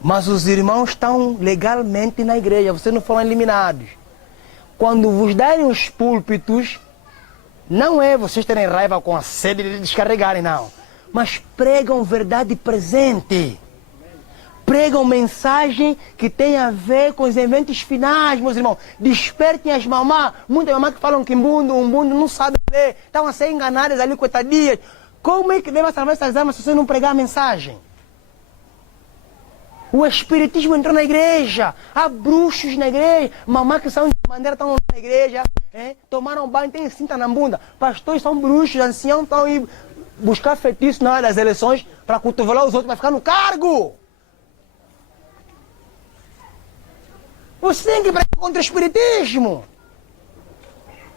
Mas os irmãos estão legalmente na igreja, vocês não foram eliminados. Quando vos darem os púlpitos, não é vocês terem raiva com a sede de descarregarem, não. Mas pregam verdade presente. Pregam mensagem que tem a ver com os eventos finais, meus irmãos. Despertem as mamás. Muitas mamás que falam que umbundo não sabem ler. Estão a ser enganadas ali, coitadinhas. Como é que deve salvar essas almas se você não pregar a mensagem? O espiritismo entrou na igreja. Há bruxos na igreja. Mamães que são de maneira estão na igreja. Tomaram banho, tem cinta na bunda. Pastores são bruxos, anciãos estão aí buscar feitiço na hora das eleições para cotovelar os outros, para ficar no cargo. Você tem que pregar contra o espiritismo.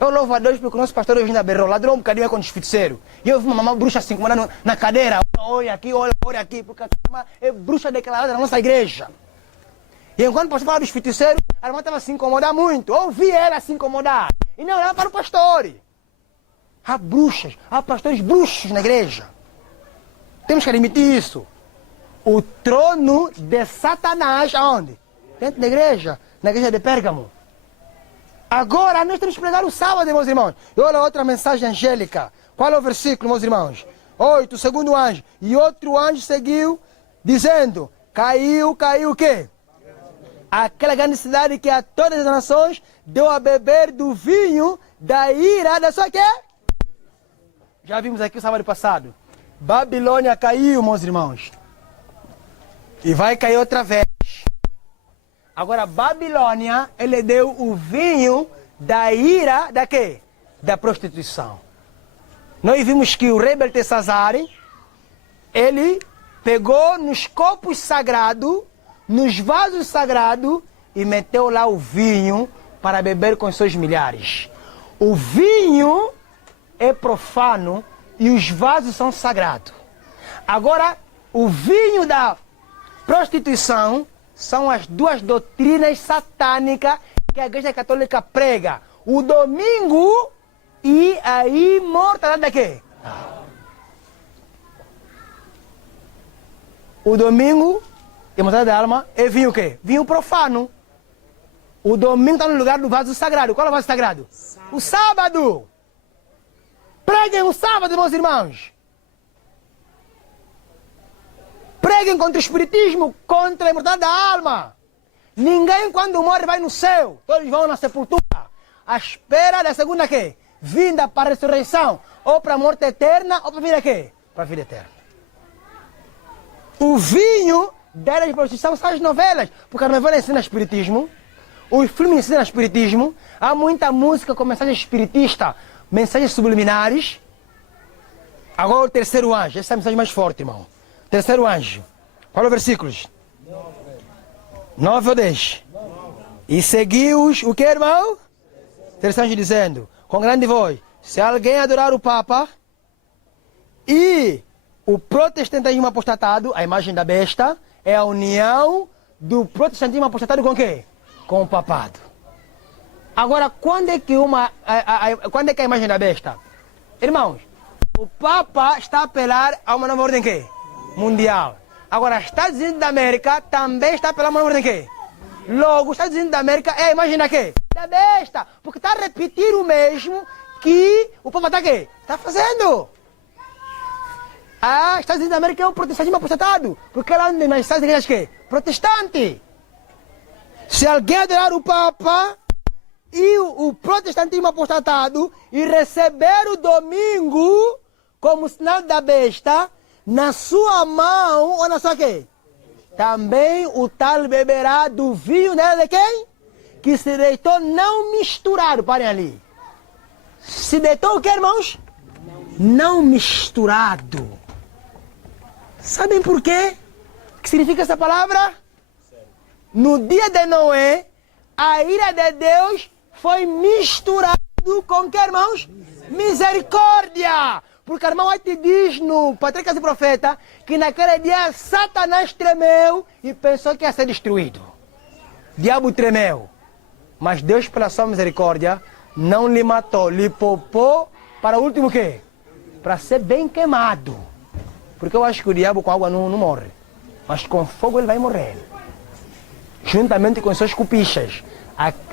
Eu louvo a Deus porque o nosso pastor hoje ainda berrou. Ladrou um bocadinho com os feiticeiros. E eu vi uma mamãe bruxa assim, comandando na cadeira. Olha aqui, olha aqui. Porque a irmã é bruxa declarada na nossa igreja. E enquanto o pastor falava dos feiticeiros, a irmã estava a se incomodar muito. Eu ouvi ela se incomodar. E não olhava para o pastor. Há bruxas, há pastores bruxos na igreja. Temos que admitir isso. o trono de Satanás, aonde? Dentro da igreja, na igreja de Pérgamo. Agora nós temos que pregar o sábado, meus irmãos. E olha outra mensagem angélica. Qual é o versículo, meus irmãos? 8, o segundo anjo. E outro anjo seguiu, dizendo, caiu o quê? Aquela grande cidade que a todas as nações deu a beber do vinho da ira da sua quê? Já vimos aqui o sábado passado. Babilônia caiu, meus irmãos. E vai cair outra vez. Agora, Babilônia, ele deu o vinho da ira da quê? Da prostituição. Nós vimos que o rei Beltesazar, ele pegou nos copos sagrados, nos vasos sagrados, e meteu lá o vinho para beber com seus milhares. O vinho é profano e os vasos são sagrados. Agora, o vinho da prostituição são as duas doutrinas satânicas que a Igreja Católica prega. O domingo e a imortalidade da quê? O domingo, imortalidade da alma, é vinho o quê? Vinho profano. O domingo está no lugar do vaso sagrado. Qual é o vaso sagrado? O sábado. Preguem o sábado, meus irmãos. Preguem contra o espiritismo, contra a imortalidade da alma. Ninguém, quando morre, vai no céu. Todos vão na sepultura. À espera da segunda quê? Vinda para a ressurreição. Ou para a morte eterna, ou para a vida quê? Para a vida eterna. O vinho da prostituição são as novelas. Porque a novela ensina espiritismo. Os filmes ensinam espiritismo. Há muita música com mensagem espiritista. Mensagens subliminares. Agora o terceiro anjo. Essa é a mensagem mais forte, irmão. Terceiro anjo. Qual é o versículo? 9 ou 10. E seguiu-os, o que, irmão? Terceiro anjo dizendo, com grande voz, se alguém adorar o Papa e o protestantismo apostatado, a imagem da besta, é a união do protestantismo apostatado com o quê? Com o papado. Agora, quando é que a imagem da besta? Irmãos, o Papa está a apelar a uma nova ordem quê? Mundial. Agora, Estados Unidos da América também está pela mão de quê? Logo, os Estados Unidos da América é a imagem da quê? Da besta. Porque está a repetir o mesmo que o Papa está quê? Está fazendo. Ah, Estados Unidos da América é o protestantismo apostatado. Porque lá nas Estados Unidos quê? Protestante. Se alguém adorar o Papa e o protestantismo apostatado e receber o domingo como sinal da besta, na sua mão ou na sua quê? Também o tal beberá do vinho dela de quem? Que se deitou não misturado. Parem ali. Se deitou o que, irmãos? Não misturado. Sabem por quê? O que significa essa palavra? No dia de Noé, a ira de Deus foi misturado com que, irmãos? Misericórdia. Porque, irmão, aí te diz no Patriarcas e Profeta que naquele dia Satanás tremeu e pensou que ia ser destruído. O diabo tremeu. Mas Deus, pela sua misericórdia, não lhe matou. Lhe poupou para o último quê? Para ser bem queimado. Porque eu acho que o diabo com água não morre. Mas com fogo ele vai morrer. Juntamente com seus cupichas.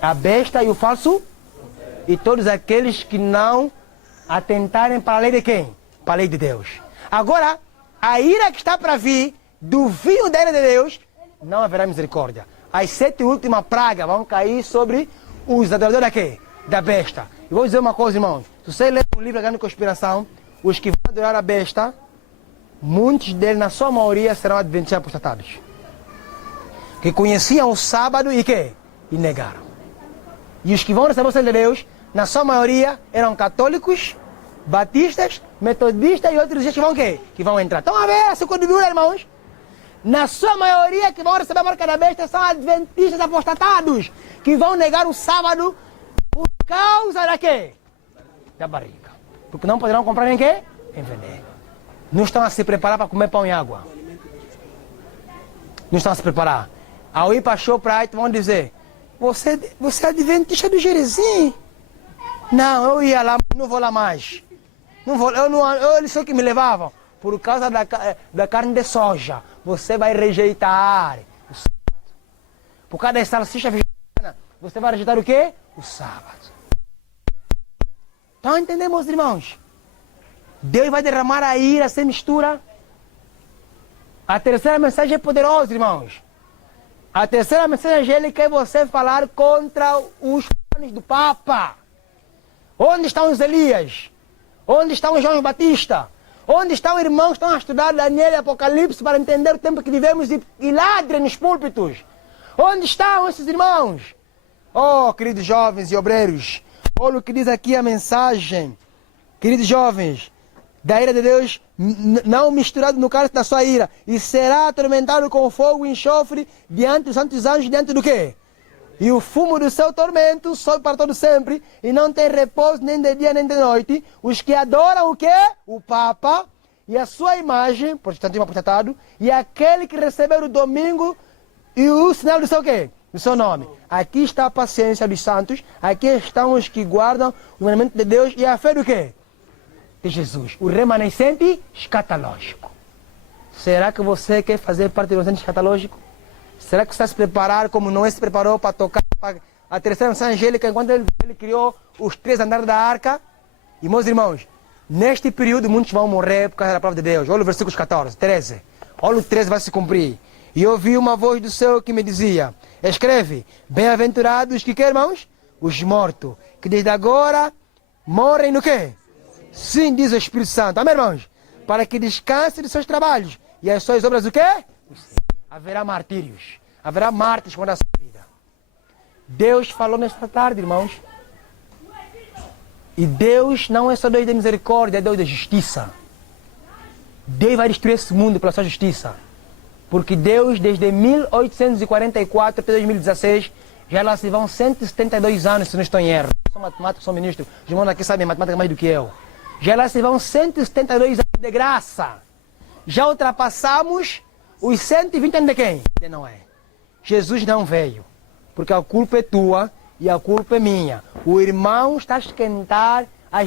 A besta e o falso. E todos aqueles que não atentarem para a lei de quem? Para a lei de Deus. Agora, a ira que está para vir, do vinho da ira de Deus, não haverá misericórdia. As 7 últimas pragas vão cair sobre os adoradores da quê? Da besta. E vou dizer uma coisa, irmãos. Se você ler o livro da Grande Conspiração, os que vão adorar a besta, muitos deles, na sua maioria, serão adventistas apostatados. Que conheciam o sábado e quê? E negaram. E os que vão receber o selo de Deus, na sua maioria, eram católicos, batistas, metodistas e outros dias que vão quê? Que vão entrar. Estão a ver a secundura, irmãos? Na sua maioria, que vão receber a marca da besta, são adventistas apostatados, que vão negar o sábado por causa da quê? Da barriga. Porque não poderão comprar nem quê? Em vender. Não estão a se preparar para comer pão e água. Não estão a se preparar. Ao ir para a Shoprite, vão dizer, você é adventista do Jerezim? Não, eu ia lá, não vou lá mais. Não vou, eles só que me levavam. por causa da carne de soja, você vai rejeitar o sábado. Por causa da salsicha vegetariana, você vai rejeitar o quê? O sábado. Estão entendendo, meus irmãos? Deus vai derramar a ira sem mistura. A terceira mensagem é poderosa, irmãos. A terceira mensagem angélica é você falar contra os planos do Papa. Onde estão os Elias? Onde estão os João Batista? Onde estão os irmãos que estão a estudar Daniel e Apocalipse para entender o tempo que vivemos e ladrem nos púlpitos? Onde estão esses irmãos? Oh, queridos jovens e obreiros, olha o que diz aqui a mensagem. Queridos jovens, da ira de Deus, não misturado no cálice da sua ira, e será atormentado com fogo e enxofre diante dos santos anjos, diante do quê? E o fumo do seu tormento sobe para todo sempre, e não tem repouso nem de dia nem de noite, os que adoram o quê? O Papa, e a sua imagem, portanto, aposentado, e aquele que receber o domingo, e o sinal do seu quê? Do seu nome. Aqui está a paciência dos santos, aqui estão os que guardam o mandamento de Deus, e a fé do quê? De Jesus, o remanescente escatológico. Será que você quer fazer parte do remanescente escatológico? Será que você está se preparar como Noé se preparou para tocar a terceira mensagem angélica enquanto ele criou os 3 andares da arca? E meus irmãos, neste período muitos vão morrer por causa da palavra de Deus. Olha o versículo 14, 13. Olha o 13 vai se cumprir. E ouvi uma voz do céu que me dizia: escreve, bem-aventurados que irmãos? Os mortos, que desde agora morrem no quê? Sim, diz o Espírito Santo. Amém, irmãos? Para que descanse de seus trabalhos. E as suas obras o quê? Haverá martírios. Haverá mártires com a sua vida. Deus falou nesta tarde, irmãos. E Deus não é só Deus de misericórdia, é Deus de justiça. Deus vai destruir esse mundo pela sua justiça. Porque Deus, desde 1844 até 2016, já lá se vão 172 anos, se não estou em erro. Eu sou matemático, sou ministro. Os irmãos aqui sabem matemática mais do que eu. Já lá se vão 172 anos de graça. Já ultrapassamos os 120 anos de quem? De Noé. Jesus não veio, porque a culpa é tua e a culpa é minha. O irmão está a esquentar a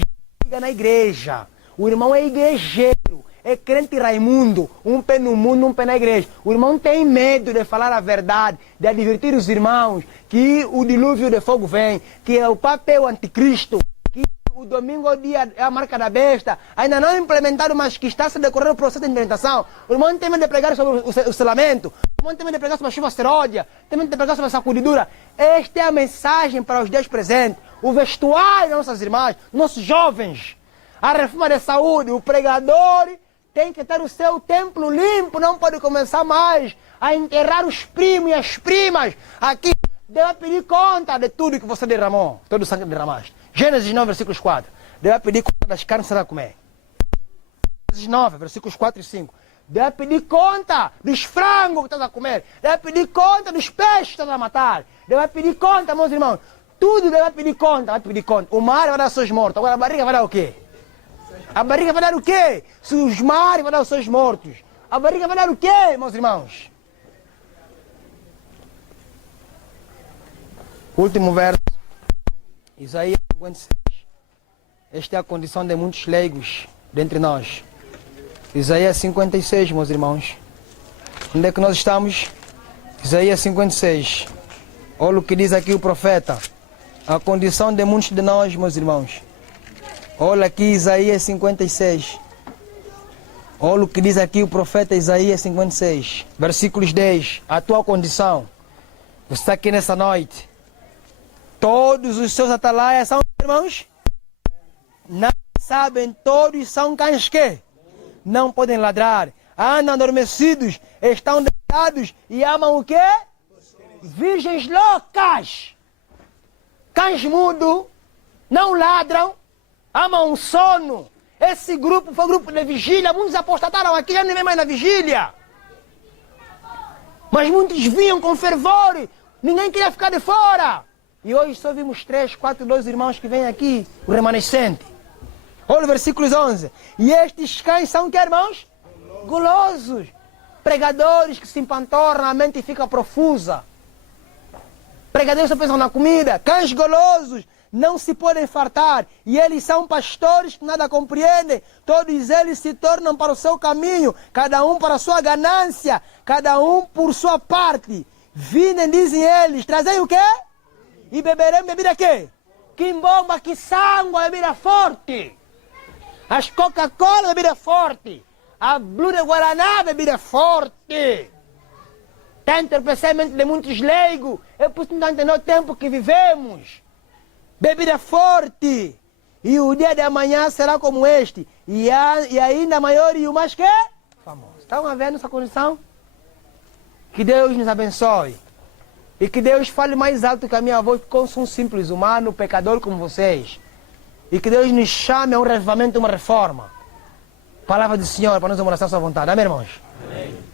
briga na igreja. O irmão é igrejeiro, é crente Raimundo, um pé no mundo, um pé na igreja. O irmão tem medo de falar a verdade, de advertir os irmãos que o dilúvio de fogo vem, que o Papa é o anticristo, que o domingo é o dia, é a marca da besta, ainda não implementado, mas que está se decorrendo o processo de implementação. O irmão tem medo de pregar sobre o selamento, o irmão tem medo de pregar sobre a chuva asteródia, tem medo de pregar sobre a sacudidura. Esta é a mensagem para os dias presentes. O vestuário das nossas irmãs, nossos jovens, a reforma de saúde, o pregador tem que ter o seu templo limpo, não pode começar mais a enterrar os primos e as primas. Aqui deve pedir conta de tudo que você derramou, todo o sangue que derramaste. Gênesis 9, versículos 4. Deve pedir conta das carnes que você vai comer. Gênesis 9, versículos 4 e 5. Deve pedir conta dos frangos que você vai comer. Deve pedir conta dos peixes que você vai matar. Deve pedir conta, meus irmãos. Tudo deve pedir conta, vai pedir conta. O mar vai dar os seus mortos. Agora a barriga vai dar o quê? A barriga vai dar o quê? Se os mares vão dar os seus mortos. A barriga vai dar o quê, meus irmãos? Último verso. Isaías 56. Esta é a condição de muitos leigos dentre nós. Isaías 56, meus irmãos. Onde é que nós estamos? Isaías 56. Olha o que diz aqui o profeta. A condição de muitos de nós, meus irmãos. Olha aqui Isaías 56. Olha o que diz aqui o profeta Isaías 56. Versículos 10. A tua condição. Você está aqui nessa noite. Todos os seus atalaias são, irmãos? Não sabem, todos são cães que não podem ladrar. Andam adormecidos, estão deitados e amam o quê? Virgens loucas. Cães mudos, não ladram, amam o sono. Esse grupo foi um grupo de vigília. Muitos apostataram aqui, já não vem mais na vigília. Mas muitos vinham com fervor. Ninguém queria ficar de fora. E hoje só vimos 3, 4, 2 irmãos que vêm aqui, o remanescente. Olha o versículo 11. E estes cães são que, irmãos? Golosos. Pregadores que se empantornam, a mente fica profusa. Pregadores só pensam na comida. Cães golosos. não se podem fartar. E eles são pastores que nada compreendem. Todos eles se tornam para o seu caminho, cada um para a sua ganância, cada um por sua parte. Vinem, dizem eles, trazei o quê? E beberemos bebida quê? Quimbomba, que sangue, bebida forte. As Coca-Cola, bebida forte. A Blue de Guaraná, bebida forte. Tem pensamento de muitos leigos. É por isso que não entendeu o tempo que vivemos. Bebida forte. E o dia de amanhã será como este. E ainda maior e o mais que? Famoso. Estão a ver nossa condição? Que Deus nos abençoe. E que Deus fale mais alto que a minha voz, porque eu sou um simples humano, pecador como vocês. E que Deus nos chame a um revivamento, uma reforma. Palavra do Senhor, para nos demonstrar a sua vontade. Amém, irmãos? Amém.